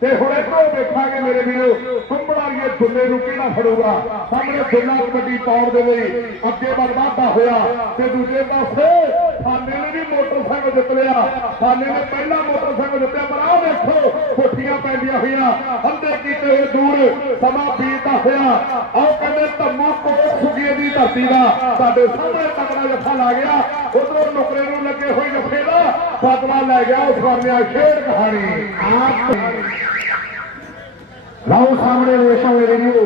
ਤੇ ਹੁਣ ਇੱਧਰੋਂ ਦੇਖਾਂਗੇ ਮੇਰੇ ਵੀਰੋ ਕੁੰਬੜਾਰੀਏ ਦੁੱਲੇ ਨੂੰ ਕਿਹੜਾ ਫੜੂਗਾ? ਸਾਹਮਣੇ ਦੁੱਲਾ ਕਬੱਡੀ ਪਾਉਣ ਦੇ ਲਈ ਅੱਗੇ ਵੱਲ ਵਾਧਾ ਹੋਇਆ ਤੇ ਦੂਜੇ ਪਾਸੇ ਸਾਨੇ ਨੇ ਵੀ ਮੋਟਰਸਾਈਕਲ ਜਿੱਤ ਲਿਆ। ਸਾਨੇ ਨੇ ਪਹਿਲਾ ਮੋਟਰਸਾਈਕਲ ਜਿੱਤਿਆ, ਪਰ ਆਹ ਦੇਖੋ, ਕੋਠੀਆਂ ਪੈਂਦੀਆਂ ਹੋਈਆਂ ਅੰਦੇ ਕੀਤੇ ਹੋਏ ਦੂਰ ਸਮਾਂ ਬੀਤਦਾ ਹੋਇਆ। ਆਹ ਕਹਿੰਦੇ ਧੰਮੂ ਕੋਟ ਸੁਗੀਏ ਦੀ ਧਰਤੀ ਦਾ। ਸਾਡੇ ਸਾਹਮਣੇ ਤਕੜਾ ਜੱਫਾ ਲਾ ਗਿਆ। ਉਧਰੋਂ ਨੁਕਰੇ ਨੂੰ ਲੱਗੇ ਹੋਏ ਜੱਫੇ ਦਾ ਫਤਵਾ ਲੈ ਗਿਆ ਉਸ ਵਰਨਿਆ ਸ਼ੇਰ ਕਹਾਣੀ। ਆਪ ਲਓ ਸਾਹਮਣੇ ਰੇਸ਼ਮ ਰੇਡੀਓ।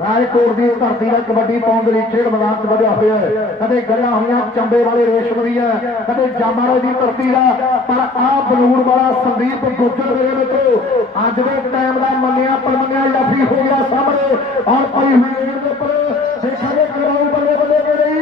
ਰਾਜਕੋਟ ਦੀ ਧਰਤੀ ਦਾ ਕਬੱਡੀ ਪਾਉਣ ਦੇ ਲਈ ਖੇਡ ਮੈਦਾਨ 'ਚ ਵਧਿਆ ਹੋਇਆ ਹੈ। ਕਦੇ ਗੱਲਾਂ ਹੋਈਆਂ, ਚੰਬੇ ਵਾਲੇ ਰੇਸ਼ਮ ਦੀਆਂ ਕਦੇ ਜਾਮਾਰੋ ਦੀ ਧਰਤੀ ਦਾ। ਪਰ ਆਹ ਬਲੂਰ ਵਾਲਾ ਸੰਦੀਪ ਗੁੱਜਰ ਦੇ ਵਿੱਚ ਅੱਜ ਦੇ ਟਾਈਮ ਦਾ ਮੰਨਿਆ ਪਰਮੰਨਿਆ ਲਾਫੀ ਹੋ ਗਿਆ ਸਾਹਮਣੇ। ਔਰ ਪਈ ਹੋਈ ਰੇਡ ਦੇ ਉੱਪਰ। ਦੇਖਾਂਗੇ ਕਰਵਾਉ ਬੱਲੇ ਬੱਲੇ ਕੇ ਰਹੀ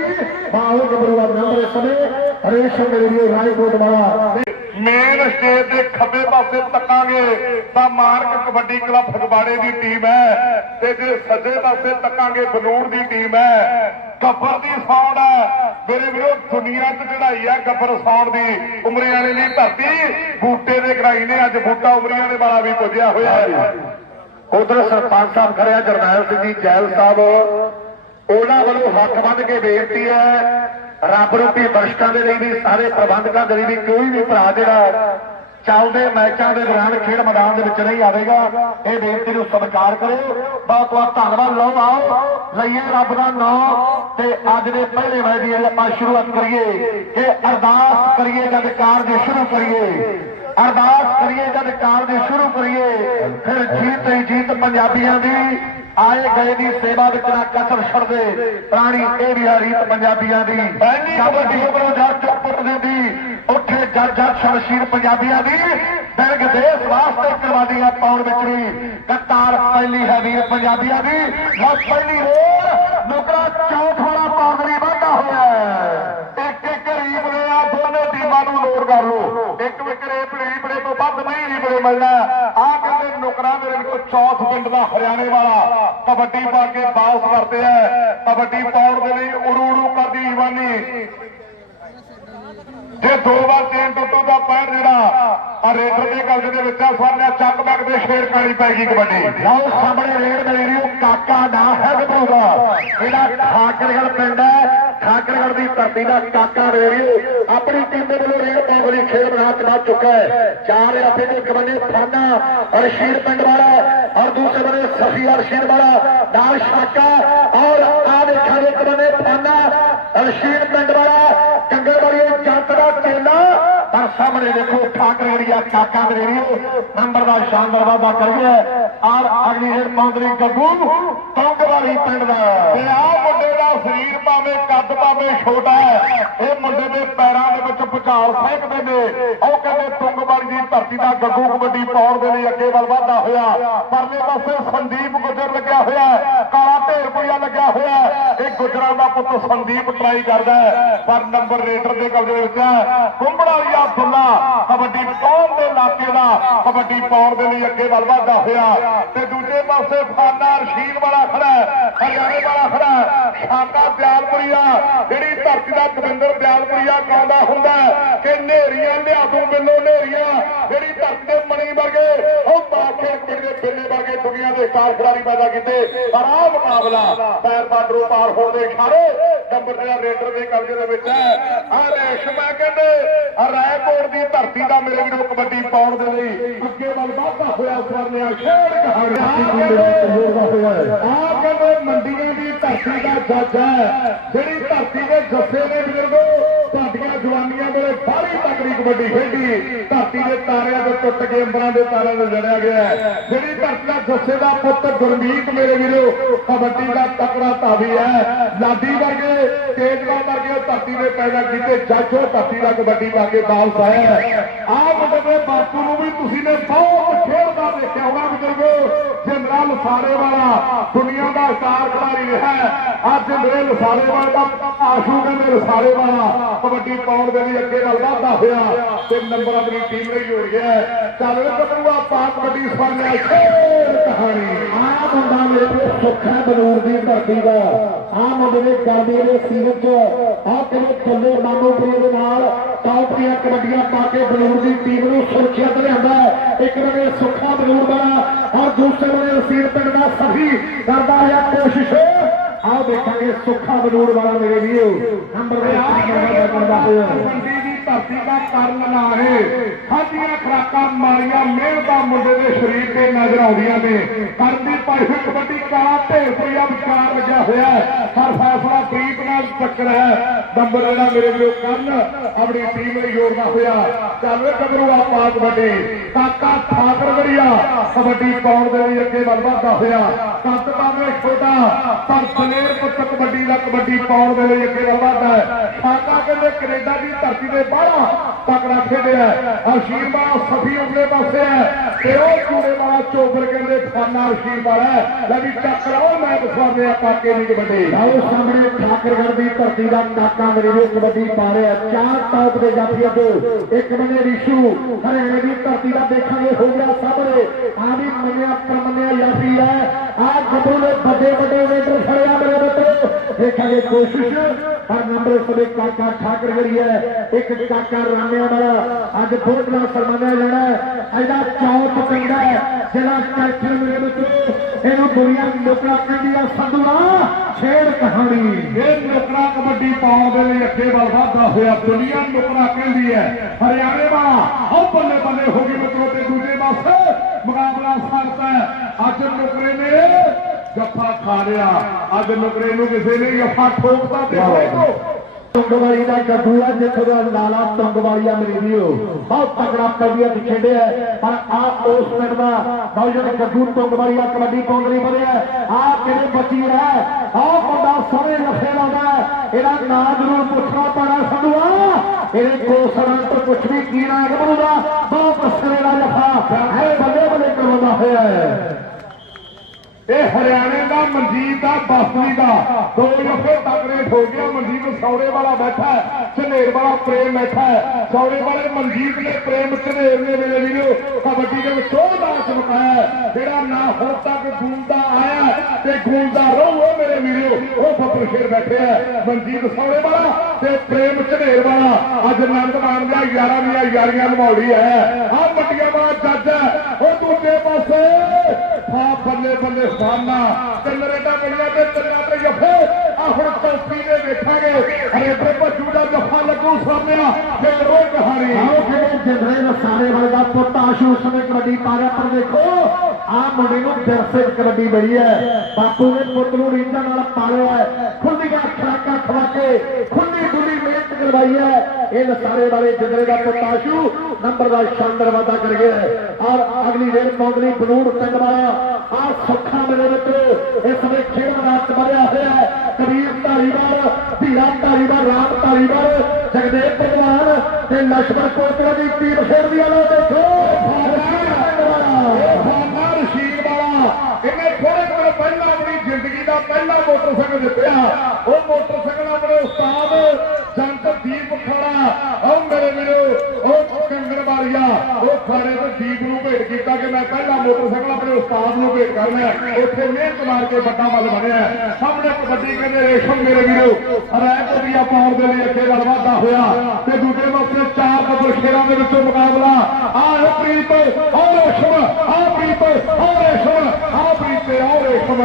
ਬਾਹਰ ਗੱਭਰੂ ਦਾ ਸਮੇਂ ਰੇਸ਼ਮ ਰੇਡੀਓ ਰਾਜਕੋਟ ਵਾਲਾ ਮੇਨ ਸਟੇਜ ਦੇ ਖੱਬੇ ਪਾਸੇ ਤੱਕਾਂਗੇ। ਤਾਂ ਮਾਰਕ ਕਬੱਡੀ ਕਲੱਬ ਫਗਵਾੜੇ ਦੀ ਟੀਮ ਹੈ। ਤੇ ਜੇ ਸੱਜੇ ਪਾਸੇ ਤੱਕਾਂਗੇ ਬਨੂੜ ਦੀ ਟੀਮ ਹੈ। ਗੱਬਰ ਦੀ ਸੌਂਡ ਹੈ। ਮੇਰੇ ਵੀਰੋ, ਦੁਨੀਆ 'ਚ ਚੜਾਈ ਹੈ ਗੱਬਰ ਸੌਂਡ ਦੀ। ਉਮਰੀਆਣੇ ਦੀ ਧਰਤੀ ਬੂਟੇ ਦੇ ਗਰਾਈ ਨੇ। ਅੱਜ ਬੂਟਾ ਉਮਰੀਆਣੇ ਵਾਲਾ ਵੀ ਪੁੱਜਿਆ ਹੋਇਆ ਹੈ। ਉਧਰ ਸਰਪੰਚ ਸਾਹਿਬ ਖੜਿਆ ਜਰਨੈਲ ਸਿੰਘ ਜੀ, ਜੈਲ ਸਾਹਿਬ। ਉਹਨਾਂ ਵੱਲੋਂ ਹੱਥ ਬੰਨ ਕੇ ਬੇਨਤੀ ਹੈ, ਰੱਬ ਰੂਪੀ ਦਰਸ਼ਕਾਂ ਦੇ ਲਈ ਵੀ ਸਾਰੇ ਪ੍ਰਬੰਧਕਾਂ ਦੇ ਲਈ ਵੀ ਕੋਈ ਵੀ ਭਰਾ ਜਿਹੜਾ ਚੱਲਦੇ ਮੈਚਾਂ ਦੇ ਦੌਰਾਨ ਖੇਡ ਮੈਦਾਨ ਦੇ ਵਿੱਚ ਨਹੀਂ ਆਵੇਗਾ, ਇਹ ਬੇਨਤੀ ਨੂੰ ਸਤਿਕਾਰ ਕਰੋ। ਬਹੁਤ ਬਹੁਤ ਧੰਨਵਾਦ। ਲਓ ਆਓ, ਲਈਏ ਰੱਬ ਦਾ ਨਾਮ ਤੇ ਅੱਜ ਦੇ ਪਹਿਲੇ ਮੈਚ ਦੀ ਆਪਾਂ ਸ਼ੁਰੂਆਤ ਕਰੀਏ ਕਿ ਅਰਦਾਸ ਕਰੀਏ ਜਦ ਕਾਰਜ ਸ਼ੁਰੂ ਕਰੀਏ। ਅਰਦਾਸ ਕਰੀਏ ਜਦ ਕਾਰਜ ਸ਼ੁਰੂ ਕਰੀਏ। ਫਿਰ ਜੀਤ ਹੀ ਜੀਤ ਪੰਜਾਬੀਆਂ ਦੀ ਆਏ ਗਏ ਦੀ ਸੇਵਾ ਵਿੱਚ ਨਾ ਕਸਰ ਛੱਡਦੇ। ਪ੍ਰਾਣੀ ਇਹ ਵੀ ਆ ਰੀਤ ਪੰਜਾਬੀਆਂ ਦੀ। ਕਬੱਡੀ ਉਪਰੋਂ ਜੱਟ ਚੁੱਪਟ ਦਿੰਦੀ ਉੱਥੇ ਜੱਟ ਜੱਟ ਸ਼ਮਸ਼ੀਰ ਪੰਜਾਬੀਆਂ ਦੀ। ਬਿਰਗ ਦੇਸ਼ ਵਾਸਤੇ ਕੁਰਬਾਨੀਆਂ ਪਾਉਣ ਵਿੱਚ ਵੀ। ਕਤਾਰ ਪਹਿਲੀ ਹੈ ਵੀਰ ਪੰਜਾਬੀਆਂ ਦੀ। ਲਓ ਪਹਿਲੀ ਰੋਡ ਨੁਕਰਾ ਚੌਥ ਵਾਲਾ ਪਾਉਣ ਲਈ ਵਾਧਾ ਹੋਇਆ ਹੈ ਇੱਕ ਇੱਕ ਰੀਪਲੇ ਆ ਦੋਨੇ ਨੂੰ ਲੋਡ ਕਰ ਲਓ। ਇੱਕ ਇੱਕ ਰੀਪਲੇ ਤੋਂ ਵੱਧ ਨਹੀਂ ਰੀਪਲੇ ਮਿਲਣਾ। ਆ ਕਹਿੰਦੇ ਨੁਕਰਾਂ ਦੇ ਵਿੱਚ ਚੌਥ ਪਿੰਡ ਦਾ ਹਰਿਆਣੇ ਵਾਲਾ ਕਬੱਡੀ ਪਾ ਕੇ ਬਾਸ ਕਰਦੇ ਆ ਕਬੱਡੀ ਪਾਉਣ ਦੇ ਲਈ ਉੜੂ ਉੜੂ ਕਰਦੀ ਜਵਾਨੀ। ਜੇ ਦੋ ਵਾਰ ਚੇਨ ਟੁੱਟੂ ਦਾ ਪੈਰ ਜਿਹੜਾ ਆ ਰੇਡਰ ਦੇ ਕਬਜ਼ੇ ਦੇ ਵਿੱਚ ਆ, ਸਾਹਮਣੇ ਚੱਕ ਬੈਕ ਦੇ ਸ਼ੇਰ ਕਾਲੀ ਪੈ ਗਈ ਕਬੱਡੀ। ਲਓ ਸਾਹਮਣੇ ਰੇਡ ਦੇ ਵੀਡੀਓ ਕਾਕਾ ਨਾ ਹੈ ਗੱਭਰੂ ਦਾ ਇਹਦਾ ਠਾਕਰਗੜ ਪਿੰਡ ਹੈ ਠਾਕਰਗੜ ਦੀ ਧਰਤੀ ਦਾ ਕਾਕਾ ਰੇਡੀਓ ਆਪਣੀ ਟੀਮ ਦੇ ਵੱਲੋਂ ਰੇਡ ਪਾਉਣ ਲਈ ਖੇਡ ਬਣਾ ਚ ਪਹੁੰਚ ਚੁੱਕਾ ਹੈ। ਚਾਰ ਆਪੇ ਦੇ ਕਬੱਡੀ ਫਾਨਾ ਰਸ਼ੀਦ ਪਿੰਡ ਵਾਲਾ ਔਰ ਦੂਸਰੇ ਬੰਨੇ ਸਫੀ ਰਸ਼ੀਦ ਵਾਲਾ, ਨਾਲ ਸ਼ਾਕਾ ਔਰ ਆ ਦੇਖਾਂਗੇ ਕਬੱਡੀ ਫਾਨਾ ਰਸ਼ੀਦ ਪਿੰਡ ਵਾਲਾ ਸਾਹਮਣੇ ਦੇਖੋ ਠਾਕਰਗੜੀਆ ਕਾਕਾ ਰੇਡੀਓ ਨੰਬਰ ਦਾ ਸ਼ਾਨਦਾਰ ਬਾਬਾ ਕਰੀਏ। ਔਰ ਅਗਲੀ ਰੇਡ ਗੱਗੂ। ਟੌਂਗ ਪਿੰਡ ਦਾ। ਤੇ ਆ ਮੁੰਡੇ ਦਾ ਸਰੀਰ ਭਾਵੇਂ ਕੱਦ ਭਾਵੇਂ ਛੋਟਾ ਹੈ, ਇਹ ਮੁੰਡੇ ਦੇ ਪੈਰਾਂ ਦੇ ਵਿੱਚ ਭੁਚਾਲ ਸਹਿਕਦੇ ਨੇ। ਉਹ ਕਹਿੰਦੇ ਤੁੰਗਵਾਲੀ ਦੀ ਧਰਤੀ ਦਾ ਗੱਗੂ ਕਬੱਡੀ ਪਾਉਣ ਦੇ ਲਈ ਅੱਗੇ ਵੱਲ ਵਧਦਾ ਹੋਇਆ। ਪਰਲੇ ਪਾਸੇ ਸੰਦੀਪ ਗੁੱਜਰ ਲੱਗਿਆ ਹੋਇਆ ਕਾਲਾ ਢੇਰ ਢੇਰਪੁਰੀਆ ਲੱਗਿਆ ਹੋਇਆ ਇਹ ਗੁਜਰਾਂ ਦਾ ਪੁੱਤ ਸੰਦੀਪ ਟਰਾਈ ਕਰਦਾ ਪਰ ਨੰਬਰ ਰੇਟਰ ਦੇ ਕਬਜ਼ੇ ਵਿੱਚ ਹੈ। ਕੁੰਬੜਾਲੀਆ ਅਬਦੁੱਲਾ ਕਬੱਡੀ ਪਾਉਣ ਦੇ ਇਲਾਕੇ ਦਾ ਕਬੱਡੀ ਪਾਉਣ ਦੇ ਲਈ ਅੱਗੇ ਵੱਲ ਵਧਦਾ ਹੋਇਆ। ਤੇ ਦੂਜੇ ਪਾਸੇ ਫਾਨਾ ਰਸ਼ੀਦ ਵਾਲਾ ਖੜਾ ਹਰਿਆਣੇ ਵਾਲਾ ਖੜਾ ਹੈ ਸ਼ਾਕਾ ਬਿਆਲਪੁਰੀਆ ਜਿਹੜੀ ਧਰਤੀ ਦਾ ਕਵਿੰਦਰ ਬਿਆਲਪੁਰੀਆ ਗਾਉਂਦਾ ਹੁੰਦਾ ਕਿ ਨੇਰੀਆਂ ਲਿਆ ਦੂੰ ਬਿੱਲੋ ਨੇਰੀਆਂ, ਜਿਹੜੀ ਧਰਤੀ ਦੇ ਮਣੀ ਵਰਗੇ, ਉਹ ਬਾਖੇ ਪਿੰਡ ਬਿੱਲੇ ਵਰਗੇ ਦੁਨੀਆ ਦੇ ਸਟਾਰ ਖਿਡਾਰੀ ਪੈਦਾ ਕੀਤੇ। ਪਰ ਆਹ ਮੁਕਾਬਲਾ ਪੈਰ ਬਾਡਰੋਂ ਪਾਰ ਹੋਣ ਦੇ ਇਸ਼ਾਰੇ ਨੰਬਰ ਜਿਹੜਾ ਰੇਡਰ ਦੇ ਕਬਜ਼ੇ ਦੇ ਵਿੱਚ ਹੈ। ਆਹ ਰੇਸ਼ਮਾ ਕਹਿੰਦੇ ਰਾਏਕੋਟ ਦੀ ਧਰਤੀ ਦਾ ਮੇਰੇ ਵੀਰੋ ਕਬੱਡੀ ਪਾਉਣ ਦੇ ਲਈ ਅੱਗੇ ਵੱਲ ਵਾਧਾ ਹੋਇਆ, ਸਵਰਨਿਆ ਖੇਡ। ਕਹਾਣੀ ਆ ਕਹਿੰਦੇ ਮੰਡੀਆਂ ਦੀ ਧਰਤੀ ਦਾ ਜੱਜ ਹੈ। ਜਿਹੜੀ ਧਰਤੀ ਦੇ ਜੱਫੇ ਨੇ ਬਜ਼ੁਰਗੋ ਜਵਾਨੀਆਂ ਵੇਲੇ ਬਾਹਲੀ ਤਕੜੀ ਕਬੱਡੀ ਖੇਡੀ ਧਰਤੀ ਦੇ ਤਾਰਿਆਂ ਤੋਂ ਟੁੱਟ ਕੇ ਅੰਬਰਾਂ ਦੇ ਤਾਰਿਆਂ ਤੋਂ ਜੜਿਆ ਗਿਆ ਹੈ। ਜਿਹੜੀ ਧਰਤੀ ਦਾ ਜੱਫੇ ਦਾ ਪੁੱਤ ਗੁਰਮੀਤ ਮੇਰੇ ਵੀਰੋ, ਕਬੱਡੀ ਦਾ ਤਕੜਾ ਧਾਵੀ ਹੈ ਲਾਡੀ ਵਰਗੇ ਤੇਜਵਾਲ ਵਰਗੇ ਉਹ ਧਰਤੀ ਦੇ ਪੈਦਾ ਕੀਤੇ ਜੱਜ ਉਹ ਧਰਤੀ ਦਾ ਕਬੱਡੀ ਪਾ ਕੇ ਵਾਪਸ ਆਇਆ ਆਹ ਮੁੰਡੇ ਦੇ ਬਾਪੂ ਨੂੰ ਵੀ ਤੁਸੀਂ ਨੇ ਬਹੁਤ ਖੇਡਦਾ ਦੇਖਿਆ ਹੋਣਾ ਬਜ਼ੁਰਗੋ ਜਿੰਦਰਾ ਲਸਾਰੇ ਵਾਲਾ ਦੁਨੀਆ ਦਾ ਸਟਾਰ ਖਿਡਾਰੀ ਰਿਹਾ ਹੈ। ਅੱਜ ਮੇਰੇ ਲਸਾਰੇ ਵਾਲਾ ਦਾ ਆਸ਼ੂ ਕਹਿੰਦੇ ਲਸਾਰੇ ਵਾਲਾ ਕਬੱਡੀ ਪਾਉਣ ਦੇ ਲਈ ਅੱਗੇ ਨਾਲ ਵਾਧਾ ਹੋਇਆ। ਤੇ ਨੰਬਰ ਆਪਣੀ ਟੀਮ ਲਈ ਹੋ ਗਿਆ ਚੱਲ ਕਬੂਆ ਪਾ ਕਬੱਡੀ ਸਵਾਲਿਆ ਖੇਡ ਕਹਾਣੀ। ਆ ਮੁੰਡਾ ਮੇਰੇ ਕੋਲ ਸੁੱਖਾ ਬਨੂਰ ਦੀ ਧਰਤੀ ਦਾ। ਆ ਮੁੰਡੇ ਦੇ ਦੇ ਸੀਜ਼ਨ ਚ। ਆ ਕਿਵੇਂ ਥੱਲੇ ਮਾਨੋਪੁਰੀ ਦੇ ਨਾਲ ਟੌਪ ਦੀਆਂ ਕਬੱਡੀਆਂ ਪਾ ਕੇ ਬਨੂਰ ਦੀ ਟੀਮ ਨੂੰ ਸੁਰੱਖਿਅਤ ਲਿਆਂਦਾ ਇੱਕ ਬਣੇ ਸੁੱਖਾ ਬਲੂਰ ਵਾਲਾ ਔਰ ਦੂਸਰੇ ਬਣੇ ਰਸੀਦ ਪਿੰਡ ਦਾ ਸਭੀ ਕਰਦਾ ਹੈ ਕੋਸ਼ਿਸ਼। ਆਓ ਦੇਖਾਂਗੇ ਸੁੱਖਾ ਬਲੂਰ ਵਾਲਾ ਮੇਰੇ ਵੀਰੋ। ਨੰਬਰ ਦੇ ਆਹ ਕਰਦਾ ਹੋਇਆ। ਧਰਤੀ ਦਾ ਕਰਨ ਨਾ ਹੈ ਖਾਦੀਆਂ ਖਰਾਕਾਂ ਮਾਰੀਆਂ ਮਿਹਨਤਾਂ ਮੁੰਡੇ ਦੇ ਸਰੀਰ ਤੇ ਨਜ਼ਰ ਆਉਂਦੀਆਂ ਨੇ। ਕਰਦੀ ਭਾਈ ਕਬੱਡੀ ਕਾਲਾ ਢੇਰ ਰੁਪਈਆ ਵਿਚਾਰ ਲੱਗਿਆ ਹੋਇਆ ਹਰ ਫੈਸਲਾ ਪ੍ਰੀਤ ਨਾਲ ਚੱਕਰ ਹੈ। ਨੰਬਰ ਜਿਹੜਾ ਮੇਰੇ ਵੀਰੋ ਕਰਨ, ਆਪਣੀ ਟੀਮ ਲਈ ਜੋੜਦਾ ਹੋਇਆ। ਚੱਲ ਵੇ ਕਬਰੂ ਆਪਾਂ ਕਬੱਡੀ ਕਾਕਾ ਠਾਕਰਗੜੀਆ ਕਬੱਡੀ ਪਾਉਣ ਦੇ ਲਈ ਅੱਗੇ ਵੱਧਦਾ ਹੋਇਆ। ਕੱਦ ਪਾਵੇਂ ਛੋਟਾ, ਪਰ ਸਨੇਰ ਪੁੱਤ ਕਬੱਡੀ ਦਾ ਕਬੱਡੀ ਪਾਉਣ ਦੇ ਲਈ ਅੱਗੇ ਵੱਧਦਾ ਹੈ। ਕਾਕਾ ਕਹਿੰਦੇ ਕੈਨੇਡਾ ਦੀ ਧਰਤੀ ਦੇ ਬਾਹਰ ਤਕੜਾ ਖੇਡਿਆ ਅਰਸ਼ੀਰ ਵਾਲਾ ਸਫੀ ਉਗਲੇ ਪਾਸੇ ਹੈ। ਤੇ ਉਹ ਚੂੜੇ ਵਾਲਾ ਚੋਬਰ ਕਹਿੰਦੇ ਫਾਨਾ ਅਰਸ਼ੀਰ ਵਾਲਾ ਲੈ ਵੀ ਚੱਕਰ ਮੈਂ ਬਸਵਾਦੇ ਆ ਕਾਕੇ ਦੀ ਕਬੱਡੀ। ਆਓ ਸਾਹਮਣੇ ਠਾਕਰਗੜ੍ਹ ਦੀ ਧਰਤੀ ਦਾ ਕਾਕਾ ਮੇਰੇ ਕਬੱਡੀ ਪਾ ਰਿਹਾ ਚਾਰ ਟੌਪ ਦੇ ਜਾਫੀਆਂ ਤੋਂ ਇੱਕ ਬੰਦੇ ਰਿਸ਼ੂ, ਹਰਿਆਣੇ ਦੀ ਧਰਤੀ ਦਾ ਦੇਖਾਂਗੇ, ਹੋ ਗਿਆ ਸਾਹਮਣੇ। ਆ ਵੀ ਮੰਨਿਆ, ਪਰਮੰਨਿਆ ਜਾਫੀ ਹੈ। ਆ ਗੱਭਰੂ ਨੇ ਵੱਡੇ ਵੱਡੇ ਵੇਟਰ ਫੜਿਆ ਮੇਰੇ ਬੱਚੋ ਦੇਖਾਂਗੇ ਕੋਸ਼ਿਸ਼। ਪਰ ਨੰਬਰ ਸਦੇ ਕਾਕਾ ਠਾਕਰਗੜ੍ਹੀ ਹੈ, ਇੱਕ ਕਾਕਾ ਰਾਮਿਆਂ ਵਾਲਾ। ਅੱਜ ਬਹੁਤ ਨਾਲ ਸਨਮਾਨਿਆ ਜਾਣਾ ਹੈ। ਚੌਥ ਪਿੰਡਾ ਹੈ ਕੈਪਟਨ ਮੇਰੇ ਬੱਚੋ ਇਹਨੂੰ ਦੁਨੀਆ ਲੋਕਾਂ ਕਹਿੰਦੀ ਆ ਸੰਧੂਆ ਛੇੜ ਕਹਾਣੀ। ਇਹ ਨੁਕਰਾ ਕਬੱਡੀ ਪਾਉਣ ਦੇ ਲਈ ਅੱਗੇ ਵੱਲ ਵਧਦਾ ਹੋਇਆ ਦੁਨੀਆ ਨੁਕਰਾ ਕਹਿੰਦੀ ਹੈ। ਹਰਿਆਣੇ ਵਾਲਾ, ਉਹ ਬੱਲੇ ਬੱਲੇ ਹੋ ਗਈ ਮਿੱਤਰੋ ਤੇ ਦੂਜੇ ਪਾਸੇ ਮੁਕਾਬਲਾ ਸਕਦਾ ਹੈ। ਅੱਜ ਨੁਕਰੇ ਨੇ ਜੱਫਾ ਖਾ ਲਿਆ ਅੱਜ ਨੁਕਰੇ ਨੂੰ ਕਿਸੇ ਨੇ ਜੱਫਾ ਠੋਕਦਾ ਦੇਖੋ ਇਹਨੂੰ ਤੁੰਗਵਾਲੀ ਦਾ ਗੱਗੂ ਆ ਜਿੱਥੋਂ ਦਾ ਲਾਲਾ ਤੁੰਗਵਾਲੀ ਆ ਮੇਰੀ ਵੀਓ ਬਹੁਤ ਤਕੜਾ ਕਬੀਆ ਖੇਡਿਆ ਪਰ ਆ ਉਸ ਪਿੰਡ ਦਾ ਨੌਜਵਾਨ ਗੱਗੂ ਤੁੰਗਵਾਲੀ ਆ ਕਬੱਡੀ ਪਾਉਣ ਲਈ ਵਧਿਆ ਆ ਕਿਹੜੇ ਬੱਚੀ ਹੈ? ਆ ਮੁੰਡਾ ਸਾਰੇ ਨਫੇ ਲਾਉਂਦਾ ਹੈ। ਇਹਦਾ ਨਾਂ ਜ਼ਰੂਰ ਪੁੱਛਣਾ ਪੈਣਾ ਸੰਧੂਆ ਇਹਦੇ ਕੋਸਰਾਂ ਤੋਂ ਕੁਛ ਵੀ ਕੀ ਨਾ ਗੱਭਰੂ ਦਾ ਬਹੁਤ ਅਸਰੇ ਦਾ ਲਫਾ ਹੈ ਬੱਲੇ ਬੱਲੇ ਕਰਵਾਉਂਦਾ ਹੋਇਆ ਹੈ ਇਹ ਹਰਿਆਣੇ ਦਾ, ਮਨਜੀਤ ਦਾ ਬਸਤੀ ਦਾ। ਦੋ ਜਫੇ ਤਕੜੇ ਹੋ ਗਿਆ ਮਨਜੀਤ ਸੌਰੇ ਵਾਲਾ ਬੈਠਾ ਝਨੇਰ ਵਾਲਾ ਪ੍ਰੇਮ ਬੈਠਾ ਹੈ। ਵਾਲੇ ਮਨਜੀਤ ਨੇ ਪ੍ਰੇਮ ਝਨੇਰ ਨੇ ਮੇਰੇ ਵੀਰੋ ਕਬੱਡੀ ਦੇ ਵਿੱਚ ਉਹ ਚਮਕਾਇਆ ਜਿਹੜਾ ਨਾ ਹੁਣ ਤੱਕ ਗੂੰਦਾ ਆਇਆ ਤੇ ਗੂੰਦਾ ਰਹੂ ਉਹ ਮੇਰੇ ਵੀਰੋ, ਉਹ ਫੱਪਰ ਸ਼ੇਰ ਬੈਠੇ ਹੈ ਮਨਜੀਤ ਸੌਰੇ ਵਾਲਾ ਤੇ ਪ੍ਰੇਮ ਝਨੇਰ ਵਾਲਾ। ਅੱਜ ਆਨੰਦ ਮਾਣਦਾ ਯਾਰਾਂ ਦੀਆਂ ਯਾਰੀਆਂ ਨਿਭਾਉਣੀ ਹੈ। ਆਹ ਮੱਟੀਆਂ ਵਾਲਾ ਜੱਜ ਉਹ ਦੂਜੇ ਪਾਸੇ। ਬੱਲੇ ਬੱਲੇ ਫਾਨਾ ਤਿੰਨ ਰੇਡਾਂ ਬਣੀਆਂ ਤੇ ਤਿੰਨਾਂ ਤੇ ਜਫੇ। ਆ ਹੁਣ ਚੌਥੀ ਦੇ ਵੇਖਾਂਗੇ ਹਰੇ ਤੇ ਭੱਜੂ ਦਾ ਜਫਾ ਲੱਗੂ ਸਾਹਮਣੇ, ਫਿਰ ਉਹ ਕਹਾਣੀ ਆਓ ਜਿਹੜੇ ਜਿੰਦਰੇ ਨਸਾਰੇ ਵਰਗਾ ਪੁੱਤ ਆਸ਼ੂ ਸਮੇਂ ਕਬੱਡੀ ਪਾ ਰਿਹਾ, ਪਰ ਦੇਖੋ ਆਹ ਮੁੰਡੇ ਨੂੰ ਦਰਸਲ ਕਬੱਡੀ ਬਈ ਹੈ। ਬਾਪੂ ਨੇ ਪੁੱਤ ਨੂੰ ਰੀਝਾਂ ਨਾਲ ਪਾਲਿਆ ਹੈ। ਖੁੱਲੀਆਂ ਖਰਾਕਾਂ ਖਵਾ ਕੇ ਖੁੱਲੀ ਡੁੱਲੀ ਮਿਹਨਤ ਕਰਵਾਈ ਹੈ। ਇਹ ਨਸਾਰੇ ਵਾਲੇ ਜਿਗਰੇ ਦਾ ਪੁੱਤ ਆਸ਼ੂ, ਨੰਬਰ ਦਾ ਸ਼ਾਨਦਾਰ ਵਾਦਾ ਕਰ ਗਿਆ ਹੈ। ਔਰ ਅਗਲੀ ਰੇਲ ਪੌਂਦਰੀ ਬਨੂੜ ਪਿੰਡ ਵਾਲਾ ਆ ਸੁੱਖਾ ਮੇਰੇ ਵਿੱਚ ਇਸ ਵੇ ਖੇਡ ਰਾਤ ਮਾਰਿਆ ਹੋਇਆ ਹੈ। ਕਬੀਰ ਧਾਰੀਵਾਲ, ਧੀਰਾ ਧਾਰੀਵਾਲ, ਰਾਮ ਧਾਰੀਵਾਲ, ਜਗਦੇਵ ਭਗਵਾਨ ਤੇ ਲਸ਼ਕਰ ਕੋਤਰਾ ਦੀ ਟੀਮ ਖੇਡਦੀ ਆ ਲੋ ਦੇਖੋ ਜ਼ਿੰਦਗੀ ਪਹਿਲਾ ਮੋਟਰਸਾਈਕਲ ਜਿੱਤਿਆ ਉਹ ਮੋਟਰਸਾਈਕਲ ਆਪਣੇ ਉਸਤਾਦ ਜੰਟ ਦੀਪ ਖਾੜਾ। ਉਹ ਮੇਰੇ ਵੀਰੋ, ਉਹ ਕੰਗਣ ਉਹ ਖਾੜੇ ਤੋਂ ਦੀਪ ਨੂੰ ਭੇਟ ਕੀਤਾ ਕਿ ਮੈਂ ਪਹਿਲਾ ਮੋਟਰਸਾਈਕਲ ਆਪਣੇ ਉਸਤਾਦ ਨੂੰ ਭੇਟ ਕਰਨਾ ਉੱਥੇ ਮਿਹਨਤ ਮਾਰ ਕੇ ਵੱਡਾ ਮੱਲ ਬਣਿਆ। ਹੈ। ਸਾਹਮਣੇ ਕਬੱਡੀ ਕਹਿੰਦੇ ਰੇਸ਼ਮ ਮੇਰੇ ਵੀਰੋ। ਰੈਕ ਕੋਟੀਆ ਪਾਉਣ ਦੇ ਲਈ ਅੱਗੇ ਵੱਲ ਵਾਧਾ ਹੋਇਆ। ਤੇ ਦੂਜੇ ਪਾਸੇ ਚਾਰ ਨੰਬਰ ਸ਼ੇਰਾਂ ਦੇ ਵਿੱਚੋਂ ਮੁਕਾਬਲਾ। ਆਹ ਪ੍ਰੀਤ, ਆਹ ਰੇਸ਼ਮ, ਆਹ ਪ੍ਰੀਤ, ਆਹ ਰੇਸ਼ਮ। ਆਹ ਪ੍ਰੀਤ ਤੇ ਆਹ ਰੇਸ਼ਮ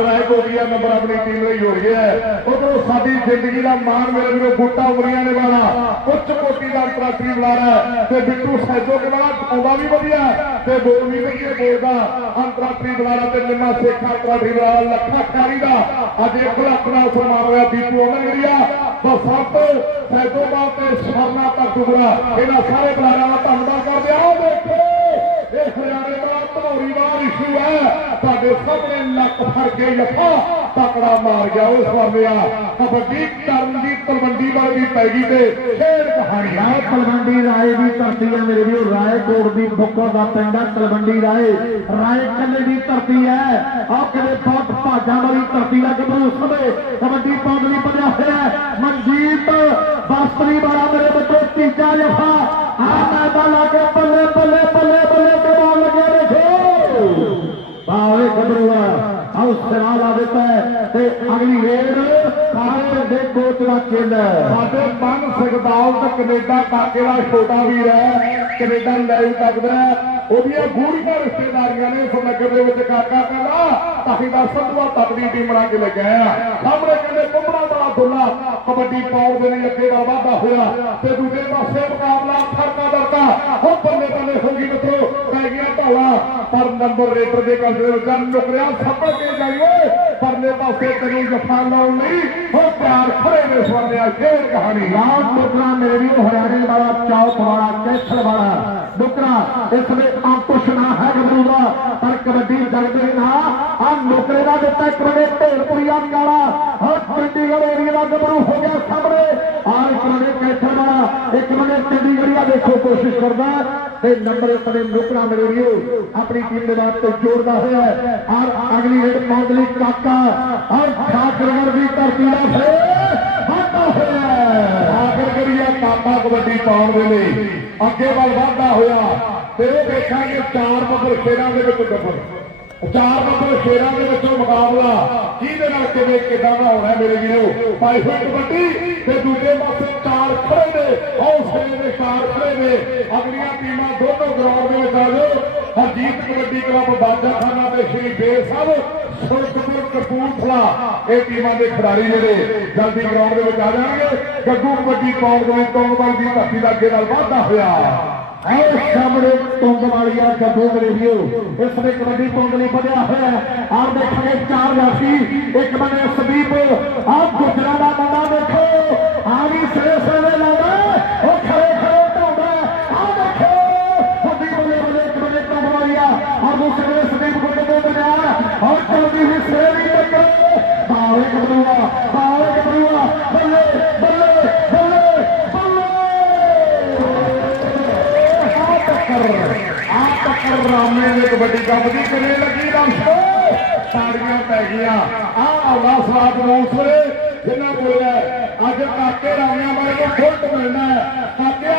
ਰੈਕ ਕੋਟੀਆ ਨੰਬਰ ਆਪਣੀ ਟੀਮ ਲਈ ਹੋ ਗਿਆ ਉਧਰੋਂ ਸਾਡੀ ਜ਼ਿੰਦਗੀ ਦਾ ਮਾਣ ਮੇਰੇ ਵੀਰੋ ਬੂਟਾ ਉਮਰੀਆਂ ਨੇ ਵਾਲਾ ਉੱਚ ਕੋਟੀ ਦਾ ਅੰਤਰਰਾਸ਼ਟਰੀ ਬੁਲਾਰਾ ਤੇ ਬਿੱਟੂ ਸੈਜੋ ਕੇ ਵਾਲਾ ਆਉਂਦਾ ਵੀ ਵਧੀਆ ਤੇ ਬੋਲ ਵੀ ਵਧੀਆ ਬੋਲਦਾ। ਅੰਤਰਰਾਸ਼ਟਰੀ ਬੁਲਾਰਾ ਤੇ ਨਿੰਮਾ ਸੇਖਾ ਅੰਤਰਰਾਸ਼ਟਰੀ ਬੁਲਾਰਾ ਲੱਖਾ ਖਿਆਰੀ ਦਾ। ਅੱਜ 1 ਲੱਖ ਨਾਲ ਸਨਮਾਨ ਹੋਇਆ ਦੀਪੂ ਅਮਨਗਰੀਆ ਬਸੰਤ ਸੈਦੋਬਾ ਤੇ ਸ਼ਰਨਾ ਤਖਤੂਰਾ ਇਹਨਾਂ ਸਾਰੇ ਬੁਲਾਰਿਆਂ ਦਾ ਧੰਨਵਾਦ ਕਰਦੇ ਆਓ ਦੇਖੋ ਇਹ ਹਰਿਆਣੇ ਦਾ ਧਨੌਰੀ ਦਾ ਇਸ਼ੂ ਹੈ ਤੁਹਾਡੇ ਸਾਹਮਣੇ ਲੱਕ ਫੜ ਕੇ ਜੱਫਾ ਤਕੜਾ ਮਾਰ ਗਿਆ ਉਸ ਵਰਨਿਆ ਕਬੱਡੀ ਕਰਨ ਦੀ ਤਲਵੰਡੀ ਵਾਲੀ ਪੈ ਗਈ ਤੇ ਖੇਡ ਕਹਾਣੀ ਰਾਏ ਤਲਵੰਡੀ ਰਾਏ ਦੀ ਧਰਤੀ ਹੈ ਮੇਰੇ ਵੀਰੋ ਰਾਏ ਕੋਟ ਦੀ ਬੁੱਕਰ ਦਾ ਪਿੰਡ ਹੈ ਤਲਵੰਡੀ ਰਾਏ ਰਾਏ ਕੱਲੇ ਦੀ ਧਰਤੀ ਹੈ ਆਹ ਕਿਤੇ ਬਹੁਤ ਭਾਜਾਂ ਵਾਲੀ ਧਰਤੀ ਦਾ ਗੱਭਰੂ ਸਮੇਂ ਕਬੱਡੀ ਪਾਉਣ ਲਈ ਬਣਿਆ ਹੋਇਆ ਹੈ ਮਨਜੀਤ ਬਸਤਰੀ ਵਾਲਾ ਮੇਰੇ ਬੱਚੇ ਤੀਜਾ ਜਫਾ ਆ ਮੈਦਾਨ ਲਾ ਕੇ ਬੱਲੇ ਬੱਲੇ ਬੱਲੇ ਦੇਖੋ ਆਉ ਸਿਰਾ ਲਾ ਦਿੱਤਾ ਤੇ ਅਗਲੀ ਰੇਡ ਸਾਡੇ ਦੇ ਕੋਚ ਦਾ ਚੇਲਾ ਸਾਡੇ ਮਨ ਸਗਦਾਲ ਤੇ ਕੈਨੇਡਾ ਕਾਕੇ ਦਾ ਛੋਟਾ ਵੀਰ ਹੈ, ਕੈਨੇਡਾ ਲਾਈਵ ਤੱਕਦਾ ਉਹਦੀਆਂ ਗੂੜੀਆਂ ਰਿਸ਼ਤੇਦਾਰੀਆਂ ਨੇ ਇਸ ਨਗਰ ਦੇ ਵਿੱਚ ਕਾਕਾ ਕਹਿੰਦਾ, ਤਾਹੀ ਦਾ ਸੰਧੂਆ ਤੱਕ ਦੀ ਟੀਮ ਬਣਾ ਕੇ ਲੈ ਕੇ ਸਾਹਮਣੇ ਕਹਿੰਦੇ ਕੁੰਬੜਾ ਦਾ ਦੁੱਲਾ ਕਬੱਡੀ ਪਾਉਣ ਦੇ ਲਈ ਅੱਗੇ ਦਾ ਵਾਧਾ ਹੋਇਆ ਤੇ ਦੂਜੇ ਪਾਸੇ ਮੁਕਾਬਲਾ ਫਰਕਾ ਦਰਦਾ ਹੁਣ ਬੱਲੇ ਬੱਲੇ ਹੋ ਗਈ ਮਿੱਤਰੋ ਪੈ ਗਿਆ ਢਾਲਾ ਪਰ ਨੰਬਰ ਰੇਟਰ ਦੇ ਕਬਜ਼ੇ ਵਿੱਚ ਨੁਕਰਿਆ ਸੱਪੜ ਕੇ ਜਾਈਏ ਪਰਲੇ ਪਾਸੇ ਤੈਨੂੰ ਜਫਾ ਲਾਉਣ ਲਈ ਹੋ ਪਿਆਰ ਖੜੇ ਨੇ ਸਵਰਨਿਆ ਸ਼ੇਰ ਕਹਾਣੀ। ਰਾਮ ਡੁਕਰਾ ਮੇਰੇ ਵੀ ਹਰਿਆਣੇ ਵਾਲਾ ਚੌਕ ਵਾਲਾ ਕੈਥਲ ਵਾਲਾ। ਡੁਕਰਾ ਇਸ ਵੇ ਅੰਕੁਸ਼ ਨਾ ਹੈ ਗੱਭਰੂ ਪਰ ਕਬੱਡੀ ਜਗਦੇ ਨਾ, ਆ ਨੁਕਰੇ ਦਾ ਦਿੱਤਾ ਇੱਕ ਵੇ ਢੇਲਪੁਰੀਆ ਵਾਲਾ ਹਰ ਚੰਡੀਗੜ੍ਹ ਏਰੀਆ ਦਾ ਗੱਭਰੂ ਹੋ ਗਿਆ ਸਾਹਮਣੇ, ਆ ਇੱਕ ਵੇ ਵਾਲਾ, ਇੱਕ ਵੇ ਚੰਡੀਗੜ੍ਹੀਆ ਦੇਖੋ ਕੋਸ਼ਿਸ਼ ਕਰਦਾ, ਤੇ ਨੰਬਰ ਇੱਕ ਵੇ ਨੁਕਰਾ ਮੇਰੇ ਆਪਣੀ ਟੀਮ ਦੇ ਬਾਅਦ ਤੋਂ ਜੋੜਦਾ ਹੋਇਆ ਔਰ ਅਗਲੀ ਹੇਡ ਪਾਉਣ ਲਈ ਕਾਕਾ ਔਰ ਠਾਕਰਗੜ ਦੀ ਧਰਤੀ ਦਾ ਫੇਰ ਵਾਧਾ ਹੋਇਆ ਹੈ। ਕਬੱਡੀ ਪਾਉਣ ਦੇ ਅੱਗੇ ਵੱਲ ਵਾਧਾ ਹੋਇਆ। ਤੇ ਉਹ ਦੇਖਾਂਗੇ ਚਾਰ ਨੰਬਰ ਸ਼ੇਰਾਂ ਦੇ ਵਿੱਚ ਗੱਬਰ ਚਾਰ ਨੰਬਰ ਸ਼ੇਰਾਂ ਦੇ ਵਿੱਚੋਂ ਮੁਕਾਬਲਾ ਕਿਹਦੇ ਨਾਲ ਕਿਵੇਂ ਕਿਦਾਂ ਦਾ ਹੋਣਾ ਮੇਰੇ ਵੀਰੋ? ਪਾਈ ਹੋਈ ਕਬੱਡੀ ਤੇ ਦੂਜੇ ਪਾਸੇ ਚਾਰ ਖੜੇ ਨੇ। ਹੌਸਲੇ ਦੇ ਚਾਰ ਖੜੇ ਨੇ। ਅਗਲੀਆਂ ਟੀਮਾਂ ਦੋਨੋਂ ਗਰਾਊਂਡ ਦੇ ਵਿੱਚ ਆ ਜਾਓ। ਹਰਜੀਤ ਕਬੱਡੀ ਕਲੱਬ ਬਾਜਾਖਾਨਾ ਤੇ ਸ਼੍ਰੀ ਬੇਰ ਸਾਹਿਬ। ਸੁਰਖਪੁਰ ਕਪੂਰਥਲਾ, ਇਹ ਟੀਮਾਂ ਦੇ ਖਿਡਾਰੀ ਜਿਹੜੇ ਜਲਦੀ ਗਰਾਊਂਡ ਦੇ ਵਿੱਚ ਆ ਜਾਣਗੇ। ਗੱਗੂ ਕਬੱਡੀ ਪਾਉਣ ਦੇ ਲਈ ਦੀ ਧਰਤੀ ਦਾ ਅੱਗੇ ਨਾਲ ਵਾਧਾ ਹੋਇਆ। ਆਓ ਸਾਹਮਣੇ ਤੁੰਗ ਵਾਲੀਆ ਗੱਭੂ ਮੇਰੇ ਇਸ ਨੇ ਕਬੱਡੀ ਤੁੰਗ ਲਈ ਵਧਿਆ ਹੋਇਆ ਆਪ ਦੇਖਾਂਗੇ ਚਾਰ ਰਾਸ਼ੀ ਇੱਕ ਬਣੇ ਸੰਦੀਪ। ਆਪ ਗੁਜਰਾ ਦਾ ਮੁੰਡਾ ਦੇਖੋ। ਆ ਵੀ ਸਿਰੇ ਸਿਰੇ ਲਾਉਂਦਾ। ਔਰ ਚੌਦੀ ਵੀ ਟੱਕਰ ਬਾਵੇ ਗੱਭਰੂਆ ਬਾਵੇ ਗੱਭਰੂਆ ਬੱਲੇ ਬੱਲੇ ਬੱਲੇ ਬੱਲੇ। ਆ ਟੱਕਰ। ਆ ਟੱਕਰ ਰਾਮੇ ਨੇ ਕਬੱਡੀ ਕੱਪਦੀ ਕਿਵੇਂ ਲੱਗੀ ਦਰਸ਼ਕੋ ਸਾੜੀਆਂ ਪੈ ਗਈਆਂ। ਆ ਆਵਾ ਸਵਾਦ ਰੋਸਰੇ ਜਿੰਨਾ ਬੋਲਿਆ, ਅੱਜ ਕਾਕੇ ਰਾਮਿਆਂ ਵਾਲੇ ਨੂੰ ਫੁੱਟ ਮਿਲਣਾ ਹੈ। ਕਾਕਿਆ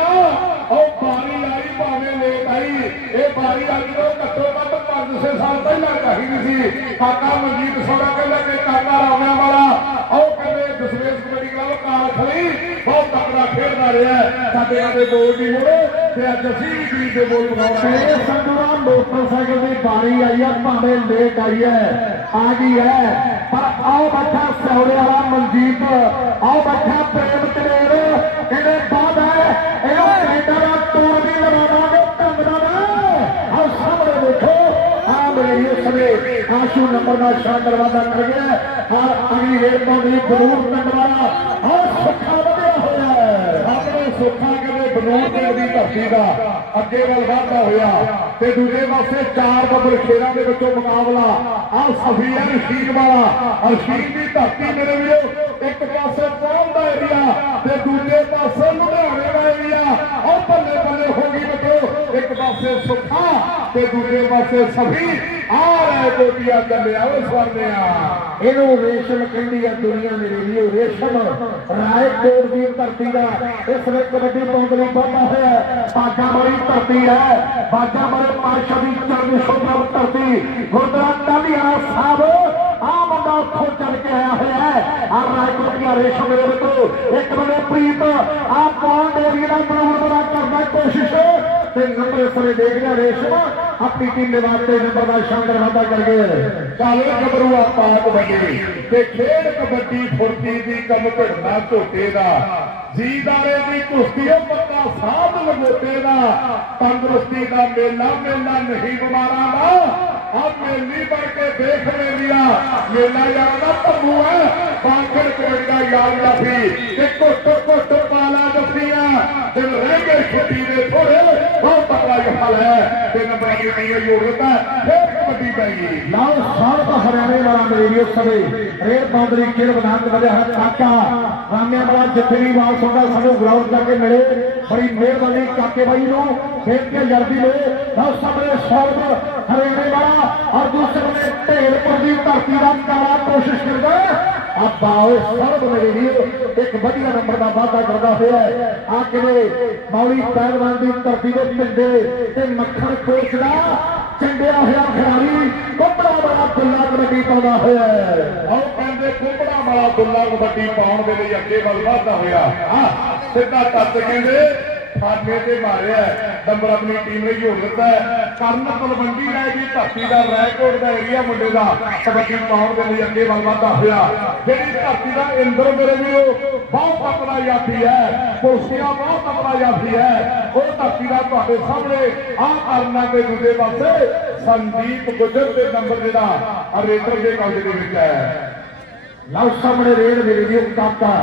ਉਹ ਬਾਰੀ ਆਈ ਭਾਵੇਂ ਲੇਟ ਆਈ ਇਹ ਬਾਰੀ ਅੱਜ ਤੋਂ ਘੱਟੋ ਘੱਟ 5-6 ਸਾਲ ਪਹਿਲਾਂ ਚਾਹੀਦੀ ਸੀ। ਕਾਕਾ ਮਨਜੀਤ ਸੋੜਾ ਕਹਿੰਦਾ ਕਿ ਕਾਕਾ ਰਾਮਿਆਂ ਵਾਲਾ। ਉਹ ਕਹਿੰਦੇ, ਦਸਵੇਸ਼ ਕਬੱਡੀ ਕਲੱਬ ਕਾਲ ਖਲੀ ਬਹੁਤ ਤਕੜਾ ਖੇਡਦਾ ਰਿਹਾ ਸਾਡੇ ਨਾਲ ਬੋਲ ਨਹੀਂ ਮੁੜੇ। ਤੇ ਅੱਜ ਅਸੀਂ ਵੀ ਗਰੀਬ ਦੇ ਬੋਲ ਬਣਾਉਣਾ ਇਹ ਸੰਗਵਾ ਮੋਟਰਸਾਈਕਲ ਦੀ ਬਾਰੀ ਆਈ ਆ, ਭਾਵੇਂ ਲੇਟ ਆਈ ਹੈ, ਆ ਗਈ ਹੈ। ਪਰ ਆਓ ਬੱਠਾ ਸੌੜੇ ਵਾਲਾ ਮਨਜੀਤ ਆਓ ਬੱਠਾ ਪ੍ਰੇਮ ਤੇਰ ਕਹਿੰਦੇ ਸਮੇਂ ਆਸ਼ੂ ਨੰਬਰ ਦਾ ਸ਼ਾਨਦਾਰ ਵਾਦਾ ਕਰ ਗਿਆ ਆ ਅਗਲੀ ਰੇਡ ਤੋਂ ਵੀ ਬਨੂਰ ਪਿੰਡ ਵਾਲਾ। ਆਓ ਸੁੱਖਾ ਵਧਿਆ ਹੋਇਆ ਹੈ। ਆਪਣੇ ਸੁੱਖਾ ਕਹਿੰਦੇ ਬਨੂਰ ਦੇ ਦੀ ਧਰਤੀ ਦਾ ਅੱਗੇ ਵੱਲ ਵਾਧਾ ਹੋਇਆ। ਤੇ ਦੂਜੇ ਪਾਸੇ ਚਾਰ ਬੱਬਰ ਸ਼ੇਰਾਂ ਦੇ ਵਿੱਚੋਂ ਮੁਕਾਬਲਾ। ਆ ਸਫੀਆ ਰਸ਼ੀਦ ਵਾਲਾ। ਰਸ਼ੀਦ ਦੀ ਧਰਤੀ ਮੇਰੇ ਵੀਰੋ, ਇੱਕ ਪਾਸੇ ਪੌਣ ਦਾ ਏਰੀਆ ਤੇ ਦੂਜੇ ਪਾਸੇ ਲੁਧਿਆਣੇ ਦਾ ਏਰੀਆ ਉਹ ਬੱਲੇ ਬੱਲੇ ਹੋ ਗਈ ਮਿੱਤਰੋ ਇੱਕ ਪਾਸੇ ਸੁੱਖਾ ਤੇ ਦੂਜੇ ਪਾਸੇ ਸਫੀ ਆ ਰਹੇ ਕੋਟੀਆਂ ਚੱਲਿਆ ਉਹ ਸਵਰਨਿਆ ਇਹਨੂੰ ਰੇਸ਼ਮ ਕਹਿੰਦੀ ਆ ਦੁਨੀਆ ਮੇਰੇ ਲਈ ਰੇਸ਼ਮ। ਰਾਏਕੋਟ ਦੀ ਧਰਤੀ ਦਾ। ਇਸ ਵੇਲੇ ਕਬੱਡੀ ਪਾਉਣ ਲਈ ਹੈ। ਬਾਗਾ ਵਾਲੀ ਧਰਤੀ ਹੈ। ਬਾਗਾ ਵਾਲੇ ਪਾਸ਼ਾ ਦੀ ਚਰਨ ਸ਼ੋਭਾ ਧਰਤੀ। ਗੁਰਦੁਆਰਾ ਟਾਲੀਆਂ ਸਾਹਿਬ, ਆ ਬੰਦਾ ਉੱਥੋਂ ਚੱਲ ਕੇ ਆਇਆ ਹੋਇਆ ਹੈ। ਆ ਰਾਏਕੋਟ ਰੇਸ਼ਮ ਦੇ ਵਿੱਚ ਇੱਕ ਬੰਦੇ ਪ੍ਰੀਤ, ਆ ਪੌਂਡ ਏਰੀਆ ਦਾ ਬਣਾਉਣ ਬੜਾ ਕਰਦਾ ਕੋਸ਼ਿਸ਼। ਤੇ ਨੰਬਰ ਸਰੇ ਦੇਖ ਰਿਹਾ ਰੇਸ਼ਮ ਆਪਣੀ ਟੀਮ ਦੇ ਵਾਸਤੇ ਨੰਬਰ ਦਾ ਸ਼ਾਨਦਾਰ ਵਾਅਦਾ ਕਰ ਗਏ ਚੱਲ ਗੱਭਰੂ ਆਪਾਂ ਕਬੱਡੀ ਤੇ ਖੇਡ ਕਬੱਡੀ ਫੁਰਤੀ ਦੀ ਕੰਮ ਭਿੜਨਾ ਝੋਟੇ ਦਾ। ਜੀਦਾਰੇ ਦੀ ਕੁਸ਼ਤੀ ਉਹ ਪੱਕਾ ਸਾਧ ਲਗੋਟੇ ਦਾ। ਤੰਦਰੁਸਤੀ ਦਾ ਮੇਲਾ ਮੇਲਾ ਨਹੀਂ ਬਿਮਾਰਾਂ ਦਾ। ਆ ਮੇਲੀ ਬਣ ਕੇ ਦੇਖ ਮੇਲੀਆ ਮੇਲਾ ਯਾਰ ਦਾ ਭੰਮੂ ਹੈ ਬਾਖਰ ਕੋਟ ਯਾਰ ਜਾਫੀ ਤੇ ਘੁੱਟ ਘੁੱਟ ਪਾਲਾ ਜੱਫੀਆਂ ਰਹਿ ਗਏ ਛੁੱਟੀ ਦੇ ਥੋੜੇ ਬਹੁਤ ਤਕੜਾ ਜਫਲ ਹੈ। ਤੇ ਨੰਬਰ ਦੀ ਟੀਮ ਯੋਗਤ ਫੇਰ ਕਬੱਡੀ ਪੈ ਗਈ। ਲਾਓ ਸਾਲ ਤਾਂ ਹਰਿਆਣੇ ਵਾਲਾ ਮੇਰੇ ਵੀਰੋ ਰੇਡ ਬਾਉਂਡਰੀ ਖੇਡ ਬਨਾਕ ਵਜਾ ਹੈ ਕਾਕਾ। ਰਾਮਿਆਂ ਵਾਲਾ ਜਿੱਥੇ ਵੀ ਵਾਪਸ ਹੁੰਦਾ ਸਾਨੂੰ ਗਰਾਊਂਡ ਕਰਕੇ ਮਿਲੇ। ਬੜੀ ਮਿਹਰਬਾਨੀ ਕਾਕੇ ਬਾਈ ਨੂੰ। ਖੇਡ ਕੇ ਜਰਦੀ ਲੋ ਲਾਓ ਸਾਹਮਣੇ ਸੌਰਵ ਹਰਿਆਣੇ ਵਾਲਾ। ਔਰ ਦੂਸਰੇ ਢੇਰਪੁਰ ਦੀ ਧਰਤੀ ਦਾ ਕਾਲਾ ਕੋਸ਼ਿਸ਼ ਕਰਦਾ। ਆ ਬਾਓ ਸਰਬ ਮੇਰੇ ਵੀਰੋ, ਇੱਕ ਵਧੀਆ ਨੰਬਰ ਦਾ ਵਾਅਦਾ ਕਰਦਾ ਹੋਇਆ ਆ ਕਿਵੇਂ ਮੌਲੀ ਪਹਿਲਵਾਨ ਦੀ ਧਰਤੀ ਦੇ ਪਿੰਡੇ ਤੇ ਮੱਖਣ ਕੋਚ ਦਾ ਚੰਡਿਆ ਹੋਇਆ ਖਿਡਾਰੀ ਕੋਪੜਾ ਵਾਲਾ ਦੁੱਲਾ ਕਬੱਡੀ ਪਾਉਂਦਾ ਹੋਇਆ ਹੈ। ਆਓ ਕਹਿੰਦੇ ਕੁੰਬੜਾ ਵਾਲਾ ਦੁੱਲਾ ਕਬੱਡੀ ਪਾਉਣ ਦੇ ਲਈ ਅੱਗੇ ਵੱਲ ਵਧਦਾ ਹੋਇਆ। ਹਾਂ ਸਿੱਧਾ ਟੱਪ ਕਹਿੰਦੇ ਫਾਨੇ ਤੇ ਮਾਰਿਆ ਨੰਬਰ ਆਪਣੀ ਟੀਮ ਨੇ ਜੋੜ ਦਿੱਤਾ ਕਰਨ ਤਲਵੰਡੀ ਰਾਏ ਦੀ ਧਰਤੀ ਦਾ ਰੈਕੋਰਡ ਦਾ ਏਰੀਆ ਮੁੰਡੇ ਦਾ ਕਬੱਡੀ ਪਾਉਣ ਦੇ ਲਈ ਅੱਗੇ ਵੱਲ ਵਧਦਾ ਹੋਇਆ। ਜਿਹੜੀ ਧਰਤੀ ਦਾ ਇੰਦਰ ਮੇਰੇ ਵੀਰੋ, ਬਹੁਤ ਤਕੜਾ ਜਾਤੀ ਹੈ। ਕੋਸ਼ੀਆਂ ਬਹੁਤ ਤਕੜਾ ਜਾਤੀ ਹੈ। ਉਹ ਧਰਤੀ ਦਾ ਤੁਹਾਡੇ ਸਾਹਮਣੇ ਆ ਕਰਨਾ ਤੇ ਦੂਜੇ ਪਾਸੇ ਸੰਦੀਪ ਗੁਜਰ ਦੇ ਨੰਬਰ ਜਿਹੜਾ ਰੇਟਰ ਦੇ ਕਾਲਜ ਦੇ ਵਿੱਚ ਹੈ। ਲਓ ਸਾਹਮਣੇ ਰੇਡ ਮੇਰੇ ਵੀ ਕਾਕਾ।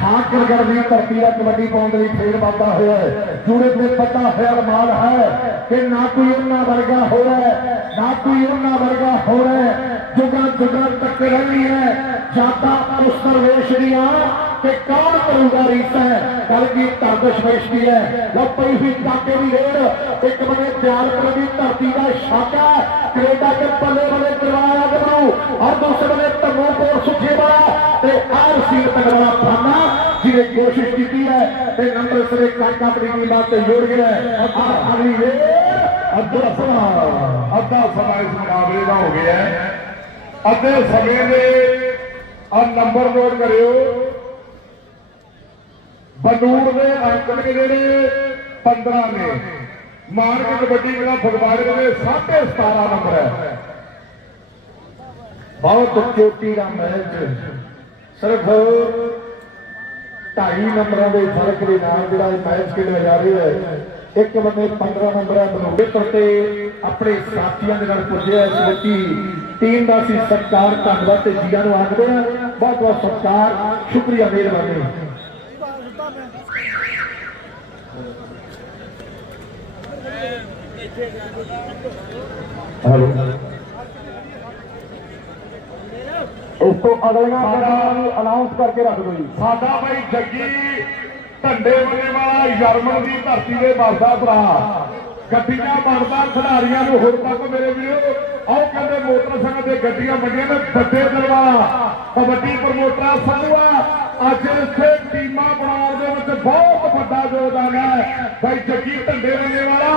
ਠਾਕਰਗੜ ਦੀ ਧਰਤੀ ਦਾ ਕਬੱਡੀ ਪਾਉਣ ਦੇ ਲਈ ਫੇਰ ਵਾਧਾ ਹੋਇਆ ਹੈ ਜੂੜੇ ਤੇ ਪਤਾ ਹੋਇਆ ਰਮਾਲ ਹੈ ਕਿ ਨਾ ਕੋਈ ਉਹਨਾਂ ਵਰਗਾ ਹੋ ਰਿਹਾ ਨਾ ਕੋਈ ਉਹਨਾਂ ਵਰਗਾ ਹੋ ਰਿਹਾ ਹੈ। ਜੁਗਾਂ ਤੱਕ ਰਹਿਣੀ ਹੈ ਜਾਤਾ ਉਸ ਦਰਵੇਸ਼ ਦੀਆਂ ਕਿ ਕੌਣ ਕਰੂਗਾ ਰੀਤ ਗੱਲ ਕੀ ਧਰਦਸ਼ ਵੇਸ਼ ਹੈ। ਲਓ ਪਈ ਹੋਈ ਕਾਕੇ ਦੀ ਰੇਡ ਇੱਕ ਬਣੇ ਦਿਆਲਪੁਰ ਦੀ ਧਰਤੀ ਦਾ ਸ਼ਾਕਾ ਕੈਨੇਡਾ ਦੇ ਪੱਲੇ ਬਲੇ ਕਰਵਾਇਆ ਗੱਭਰੂ ਔਰ ਦੂਸਰੇ ਬਲੇ ਧੰਮੋਪੁਰ ਸੁਖੇ ਵਾਲਾ ਤੇ ਆਰ ਸੀਰ ਤੱਕ ਫਾਨਾ, ਜਿਹਨੇ ਕੋਸ਼ਿਸ਼ ਕੀਤੀ ਹੈ ਤੇ ਨੰਬਰ ਸਰੇ ਕਾਕਾ ਆਪਣੀ ਟੀਮ ਤੇ ਜੋੜ ਗਿਆ ਔਰ ਅਗਲੀ ਰੇਡ ਅੱਧਾ ਸਮਾਂ ਅੱਧਾ ਸਮਾਂ ਇਸ ਮੁਕਾਬਲੇ ਦਾ ਹੋ ਗਿਆ ਹੈ। ਅੱਧੇ ਸਮੇਂ ਦੇ ਆ ਨੰਬਰ ਨੋਟ ਕਰਿਓ। ਬਨੂੜ ਦੇ ਅੰਕ ਨੇ ਜਿਹੜੇ 15 ਨੇ, ਮਾਰਕ ਕਬੱਡੀ ਕਲਾ ਫਗਵਾੜੇ ਦੇ 17.5 ਨੰਬਰ ਹੈ। ਬਹੁਤ ਚੋਟੀ ਦਾ ਮੈਚ, ਸਿਰਫ ਢਾਈ ਨੰਬਰਾਂ ਦੇ ਫ਼ਰਕ ਦੇ ਨਾਲ ਜਿਹੜਾ ਇਹ ਮੈਚ ਖੇਡਿਆ ਜਾ ਰਿਹਾ ਹੈ, ਇੱਕ ਬੰਦੇ 15 ਨੰਬਰ ਹੈ, ਬਨੂੜੇ ਤੇ ਆਪਣੇ ਸਾਥੀਆਂ ਦੇ ਨਾਲ ਪੁੱਜਿਆ ਇਸ ਵਿੱਚ ਟੀਮ ਦਾ ਸੀ ਸਤਿਕਾਰ, ਧੰਨਵਾਦ ਤੇ ਜੀਆਂ ਨੂੰ ਆਖਦੇ ਆ ਬਹੁਤ ਬਹੁਤ ਸਤਿਕਾਰ, ਸ਼ੁਕਰੀਆ ਮਿਹਰਬਾਨੀ। ਇਸ ਤੋਂ ਅਗਲੀਆਂ ਗੱਲਾਂ ਅਨਾਉਂਸ ਕਰਕੇ ਰੱਖ ਦਿਓ ਜੀ ਸਾਡਾ ਬਾਈ ਜੱਗੀ ਢੰਡੇ ਵਲੇ ਵਾਲਾ ਜਰਮਨ ਦੀ ਧਰਤੀ ਦੇ ਵਸਦਾ ਭਰਾ। ਗੱਡੀਆਂ ਬਣਦਾ, ਖਿਡਾਰੀਆਂ ਨੂੰ ਹੁਣ ਤੱਕ ਮੇਰੇ ਵੀਰੋ, ਆਹ ਕਹਿੰਦੇ ਮੋਟਰਸਾਈਕਲ ਤੇ ਗੱਡੀਆਂ ਵੱਡੀਆਂ ਨੇ, ਵੱਡੇ ਦਿਲ ਕਬੱਡੀ ਪ੍ਰਮੋਟਰ, ਸੰਧੂਆ ਅੱਜ ਇੱਥੇ ਟੀਮਾਂ ਬਣਾਉਣ ਦੇ ਵਿੱਚ ਬਹੁਤ ਵੱਡਾ ਯੋਗਦਾਨ ਹੈ। ਬਾਈ ਜੱਗੀ ਢੰਡੇ ਵਲੇ ਵਾਲਾ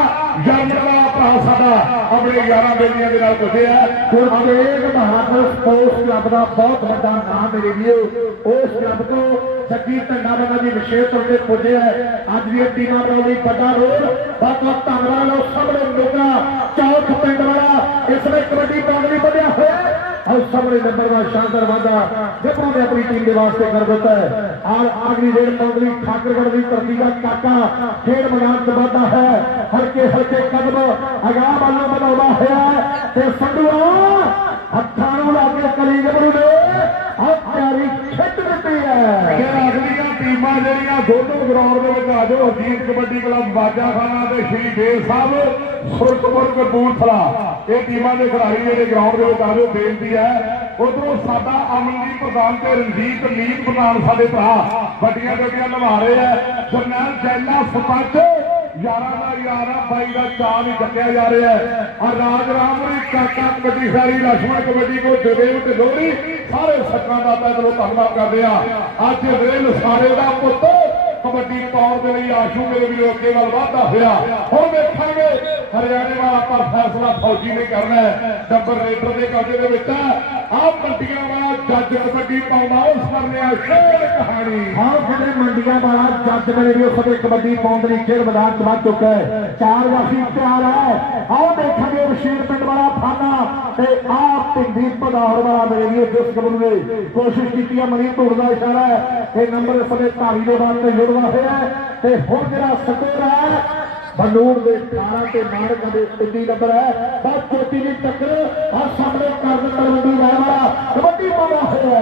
ਜਰਮਨ ਵਾਲਾ ਭਰਾ ਸਾਡਾ, ਆਪਣੇ ਯਾਰਾਂ ਬੇਲੀਆਂ ਦੇ ਨਾਲ ਪੁੱਜਿਆ ਗੁਰਤੇਗ ਬਹਾਦਰ ਸਪੋਰਟਸ ਕਲੱਬ ਦਾ ਬਹੁਤ ਵੱਡਾ ਨਾਮ ਮੇਰੇ ਵੀਰੋ। ਉਸ ਕਲੱਬ ਤੋਂ ਜੱਗੀ ਢੰਡਾ ਬਾਬਾ ਜੀ ਵਿਸ਼ੇਸ਼ ਤੌਰ ਤੇ ਪੁੱਜੇ ਅੱਜ ਵੀ ਟੀਮਾਂ ਬਣਾਉਣ ਲਈ ਵੱਡਾ ਰੋਲ। ਬਹੁਤ ਬਹੁਤ ਧੰਨਵਾਦ ਲੋ ਨੂੰ ਮੇਗਾ ਚੌਥ ਪਿੰਡ ਵਾਲਾ। ਇਸ ਵੇਲੇ ਕਬੱਡੀ ਪਾਉਣ ਲਈ ਵਧਿਆ ਔਰ ਸਾਹਮਣੇ ਨੰਬਰ ਦਾ ਸ਼ਾਨਦਾਰ ਵਾਧਾ ਗੱਭਰੂ ਨੇ ਆਪਣੀ ਟੀਮ ਦੇ ਵਾਸਤੇ ਕਰ ਦਿੱਤਾ ਹੈ। ਔਰ ਆਖਰੀ ਰੇਡ ਪਾਉਣ ਲਈ ਦੀ ਧਰਤੀ ਦਾ ਕਾਕਾ ਖੇਡ ਮੈਦਾਨ 'ਚ ਹੈ। ਹਲਕੇ ਹਲਕੇ ਕਦਮ ਅਗਾਹ ਵੱਲੋਂ ਵਧਾਉਂਦਾ ਹੋਇਆ ਹੈ ਤੇ ਸੰਧੂਆ ਹੱਥਾਂ ਨੂੰ ਲਾ ਕੇ ਕਲੀ ਟੀਮਾਂ ਜਿਹੜੀਆਂ ਦੋਨੋਂ ਗਰਾਊਂਡ ਦੇ ਵਿੱਚ ਆਜੋ ਹਰਜੀਤ ਕਬੱਡੀ ਕਲੱਬ ਬਾਜਾਖਾਨਾ ਤੇ ਸ਼੍ਰੀ ਦੇਵ ਸਾਹਿਬ ਸੁਰਖਪੁਰ ਕਪੂਰਥਲਾ। ਇਹ ਟੀਮਾਂ ਦੇ ਖਿਡਾਰੀ ਜਿਹੜੇ ਗਰਾਊਂਡ ਦੇ ਵਿੱਚ ਆਜੋ ਬੇਨਤੀ ਹੈ, ਉਧਰੋਂ ਸਾਡਾ ਅਮਨਦੀਪ ਪ੍ਰਧਾਨ ਤੇ ਰਣਜੀਤ ਲੀਗ ਪ੍ਰਧਾਨ ਸਾਡੇ ਭਰਾ ਵੱਡੀਆਂ ਗੱਡੀਆਂ ਨਿਭਾ ਰਹੇ ਆ। ਜਰਨੈਲ ਜੈਲਾ ਸਰਪੰਚ ਯਾਰਾਂ ਦਾ ਯਾਰਾਂ, ਬਾਈ ਦਾ ਚਾਹ ਵੀ ਕੱਢਿਆ ਜਾ ਰਿਹਾ ਹੈ। ਔਰ ਰਾਜ ਰਾਮਰੀ ਕਾਕਾ ਕਬੱਡੀ ਸਾਰੀ ਲక్ష్ਮਣ ਕਬੱਡੀ ਕੋ ਦੇਵੇਵ ਤੇ ਲੋਹੜੀ ਸਾਰੇ ਸੱਕਾਂ ਦਾ ਤਾਂ ਚਲੋ ਧੰਨਵਾਦ ਕਰਦੇ ਆ ਅੱਜ ਰੇਲ ਸਾਰੇ ਦਾ ਪੁੱਤ ਕਬੱਡੀ ਪਾਉਣ ਦੇ ਲਈ ਆਸ਼ੂ ਮੇਰੇ ਵੀ ਅੱਗੇ ਵੱਲ ਵਾਧਾ ਹੋਇਆ। ਹੁਣ ਵੇਖਾਂਗੇ ਹਰਿਆਣੇ ਵਾਲਾ ਪਰ ਫੈਸਲਾ ਫੌਜੀ ਨੇ ਕਰਨਾ ਹੈ। ਡੱਬਰ ਰੇਡਰ ਦੇ ਕਬਜ਼ੇ ਦੇ ਵਿੱਚ ਆ ਮੰਡੀਆਂ ਵਾਲਾ ਜੱਜ ਕਬੱਡੀ ਪਾਉਂਦਾ, ਉਸ ਕਰਨੇ ਸ਼ੇਰ ਕਹਾਣੀ। ਹਾਂ ਸਾਡੇ ਮੰਡੀਆਂ ਵਾਲਾ ਜੱਜ ਮੇਰੇ ਵੀ ਉਸ ਦੇ ਕਬੱਡੀ ਪਾਉਣ ਦੇ ਖੇਡ ਮੈਦਾਨ 'ਚ ਵੱਧ ਚੁੱਕਾ ਹੈ। ਚਾਰ ਵਾਸੀ ਤਿਆਰ ਹੈ। ਆਓ ਦੇਖਾਂਗੇ ਬਸ਼ੀਰ ਪਿੰਡ ਵਾਲਾ ਫਾਨਾ ਤੇ ਆਪ ਪਿੰਡੀ ਪਧਾਰ ਵਾਲਾ ਮੇਰੇ ਵੀ ਜਿਸ ਗੱਭਰੂ ਨੇ ਕੋਸ਼ਿਸ਼ ਕੀਤੀ ਹੈ ਮਨੀ ਧੂੜ ਦਾ ਇਸ਼ਾਰਾ ਹੈ। ਇਹ ਨੰਬਰ ਇਸ ਦੇ ਧਾਰੀ ਦੇ ਵਾਸਤੇ ਜੁੜਦਾ ਹੋਇਆ ਤੇ ਹੁਣ ਜਿਹੜਾ ਸਕੋਰ ਹੈ ਬਨੂੜ ਦੇ 18 ਤੇ ਮਾਰਕ ਦੇ 19 ਨੰਬਰ ਹੈ। ਬਹੁਤ ਚੋਟੀ ਦੀ ਟੱਕਰ। ਆ ਸਾਹਮਣੇ ਕਰਨ ਤਲਵੰਡੀ ਵਾਲਾ, ਕਬੱਡੀ ਪਾਉਂਦਾ ਹੋਇਆ।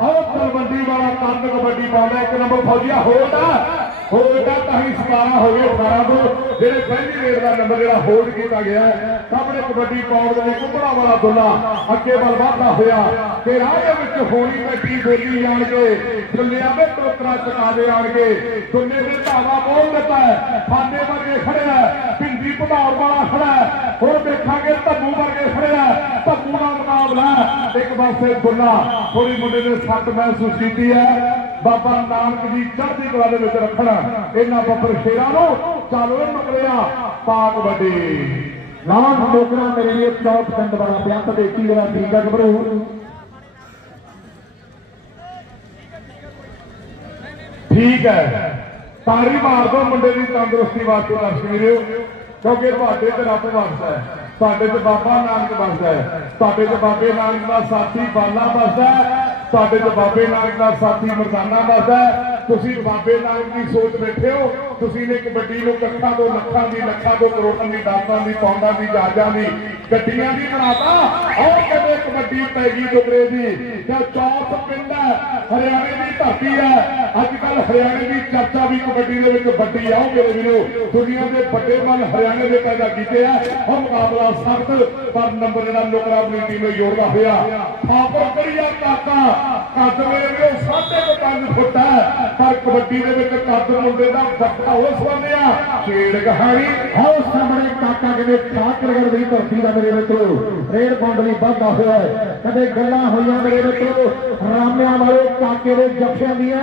ਆਹ ਤਲਵੰਡੀ ਵਾਲਾ ਕਰਨ ਕਬੱਡੀ ਪਾਉਂਦਾ ਇੱਕ ਨੰਬਰ ਫੌਜੀਆ ਹੋਲਡ ਆ। ਹੋਲਡ ਤਾਂ ਹੀ 17 ਹੋ ਗਏ 18 ਤੋਂ। ਜਿਹੜੇ ਪਹਿਲੀ ਰੇਡ ਦਾ ਨੰਬਰ ਜਿਹੜਾ ਹੋਲਡ ਕੀਤਾ ਗਿਆ ਸਾਹਮਣੇ ਕਬੱਡੀ ਪਾਉਣ ਦੇ ਕੁੰਬੜਾ ਵਾਲਾ ਦੁੱਲਾ ਅੱਗੇ ਵੱਲ ਵਧਦਾ ਹੋਇਆ। ਤੇ ਰਾਹ ਦੇ ਵਿੱਚ ਹੋਣੀ ਬੈਠੀ ਬੋਲੀ ਜਾਣ ਕੇ ਦੁੱਲਿਆਂ ਦੇ ਟੋਕਰਾ ਚਕਾ ਆਣ ਕੇ ਦੁੱਲੇ ਦੇ ਧਾਵਾ ਬੋਲ ਦਿੱਤਾ ਫਾਂਦੇ ਵਰਗੇ ਖੜਿਆ ਹੈ, ਭਿੰਦੀ ਪਧਾਰ ਵਾਲਾ ਖੜਾ ਹੋਰ ਦੇਖਾਂਗੇ ਧੱਬੂ ਵਰਗੇ ਖੜਿਆ ਧੱਬੂ ਦਾ ਮੁਕਾਬਲਾ ਇੱਕ ਪਾਸੇ ਦੁੱਲਾ ਥੋੜੀ ਮੁੰਡੇ ਨੇ ਸੱਟ ਮਹਿਸੂਸ ਕੀਤੀ ਹੈ। ਬਾਬਾ ਨਾਨਕ ਦੀ ਚੜ੍ਹਦੀ ਕਲਾ ਦੇ ਵਿੱਚ ਰੱਖਣਾ। ਇਹਨਾਂ ਬੱਬਰ ਸ਼ੇਰਾਂ ਨੂੰ ਚੱਲ ਓਏ ਮਕਲਿਆ ਪਾਕ ਵੱਡੇ। ਨਾਮ ਮੋਗਰਾ ਮੇਰੇ ਲਈ ਚੌਕ ਪਿੰਡ ਵਾਲਾ ਪਿਆ ਤੇ ਕੀ ਠੀਕ ਆ ਗਬਰੂ ਠੀਕ ਹੈ। ਤਾਰੀ ਮਾਰ ਦੋ ਮੁੰਡੇ ਦੀ ਤੰਦਰੁਸਤੀ ਵਾਸਤੇ ਦਰਸ਼ਕ ਵੀਰੋ ਕਿਉਂਕਿ ਤੁਹਾਡੇ ਤੇ ਰੱਬ ਵਸਦਾ ਹੈ। ਤੁਹਾਡੇ ਤੇ ਬਾਬਾ ਨਾਨਕ ਵਸਦਾ ਹੈ। ਤੁਹਾਡੇ ਤੇ ਬਾਬੇ ਨਾਨਕ ਦਾ ਸਾਥੀ ਬਾਲਾ ਵਸਦਾ ਹੈ। ਤੁਹਾਡੇ ਤੇ ਬਾਬੇ ਨਾਨਕ ਦਾ ਸਾਥੀ ਮਰਦਾਨਾ ਦੱਸਦਾ ਤੁਸੀਂ ਬਾਬੇ ਨਾਨਕ ਦੀ ਸੋਚ ਬੈਠੇ ਹੋ, ਤੁਸੀਂ ਨੇ ਕਬੱਡੀ ਨੂੰ ਲੱਖਾਂ ਤੋਂ ਲੱਖਾਂ ਦੀ, ਲੱਖਾਂ ਤੋਂ ਕਰੋੜਾਂ ਦੀ, ਦਾਤਾਂ ਦੀ ਪੌਂਡਾਂ ਦੀ ਜਾਜਾਂ ਦੀ, ਗੱਡੀਆਂ ਦੀ ਬਣਾਤਾ ਔਰ ਕਦੇ ਕਬੱਡੀ ਪੈ ਗਈ ਟੁਕੜੇ ਦੀ। ਤੇ ਚੌਥ ਪਿੰਡ ਹੈ, ਹਰਿਆਣੇ ਦੀ ਧਰਤੀ ਹੈ। ਅੱਜ ਕੱਲ ਹਰਿਆਣੇ ਦੀ ਚਰਚਾ ਵੀ ਕਬੱਡੀ ਦੇ ਵਿੱਚ ਵੱਡੀ ਆਓ ਮੇਰੇ ਵੀਰੋ, ਦੁਨੀਆ ਦੇ ਵੱਡੇ ਮਨ ਹਰਿਆਣੇ ਦੇ ਪੈਦਾ ਕੀਤੇ ਆ। ਉਹ ਮੁਕਾਬਲਾ ਸਖਤ, ਪਰ ਨੰਬਰ ਜਿਹੜਾ ਲੋਕਰਾ ਆਪਣੀ ਟੀਮ ਨੂੰ ਜੋੜਦਾ ਹੋਇਆ। ਥਾਪਰ ਕਰੀਆ ਕਾਕਾ। ਕੱਦ ਮੇਰੇ ਵੀਰੋ ਸਾਢੇ ਕੁ ਫੁੱਟ ਹੈ। ਪਰ ਕਬੱਡੀ ਦੇ ਵਿੱਚ ਕੱਦ ਮੁੰਡੇ ਦਾ ਵੱਡਾ ਹੋ ਸਵੰਨਿਆ ਛੇੜ ਕਹਾਣੀ ਆਓ ਸਾਹਮਣੇ ਕਾਕਾ ਕਿਵੇਂ ਠਾਕਰਗੜ ਦੀ ਧਰਤੀ ਦਾ ਮੇਰੇ ਮਿੱਤਰੋ ਰੇਡ ਬੰਡਲੀ ਵੱਧਦਾ ਹੋਇਆ ਹੈ। ਕਦੇ ਗੱਲਾਂ ਹੋਈਆਂ ਮੇਰੇ ਮਿੱਤਰੋ, ਰਾਮਿਆਂ ਵਾਲੇ ਕਾਕੇ ਦੇ ਜੱਫਿਆਂ ਦੀਆਂ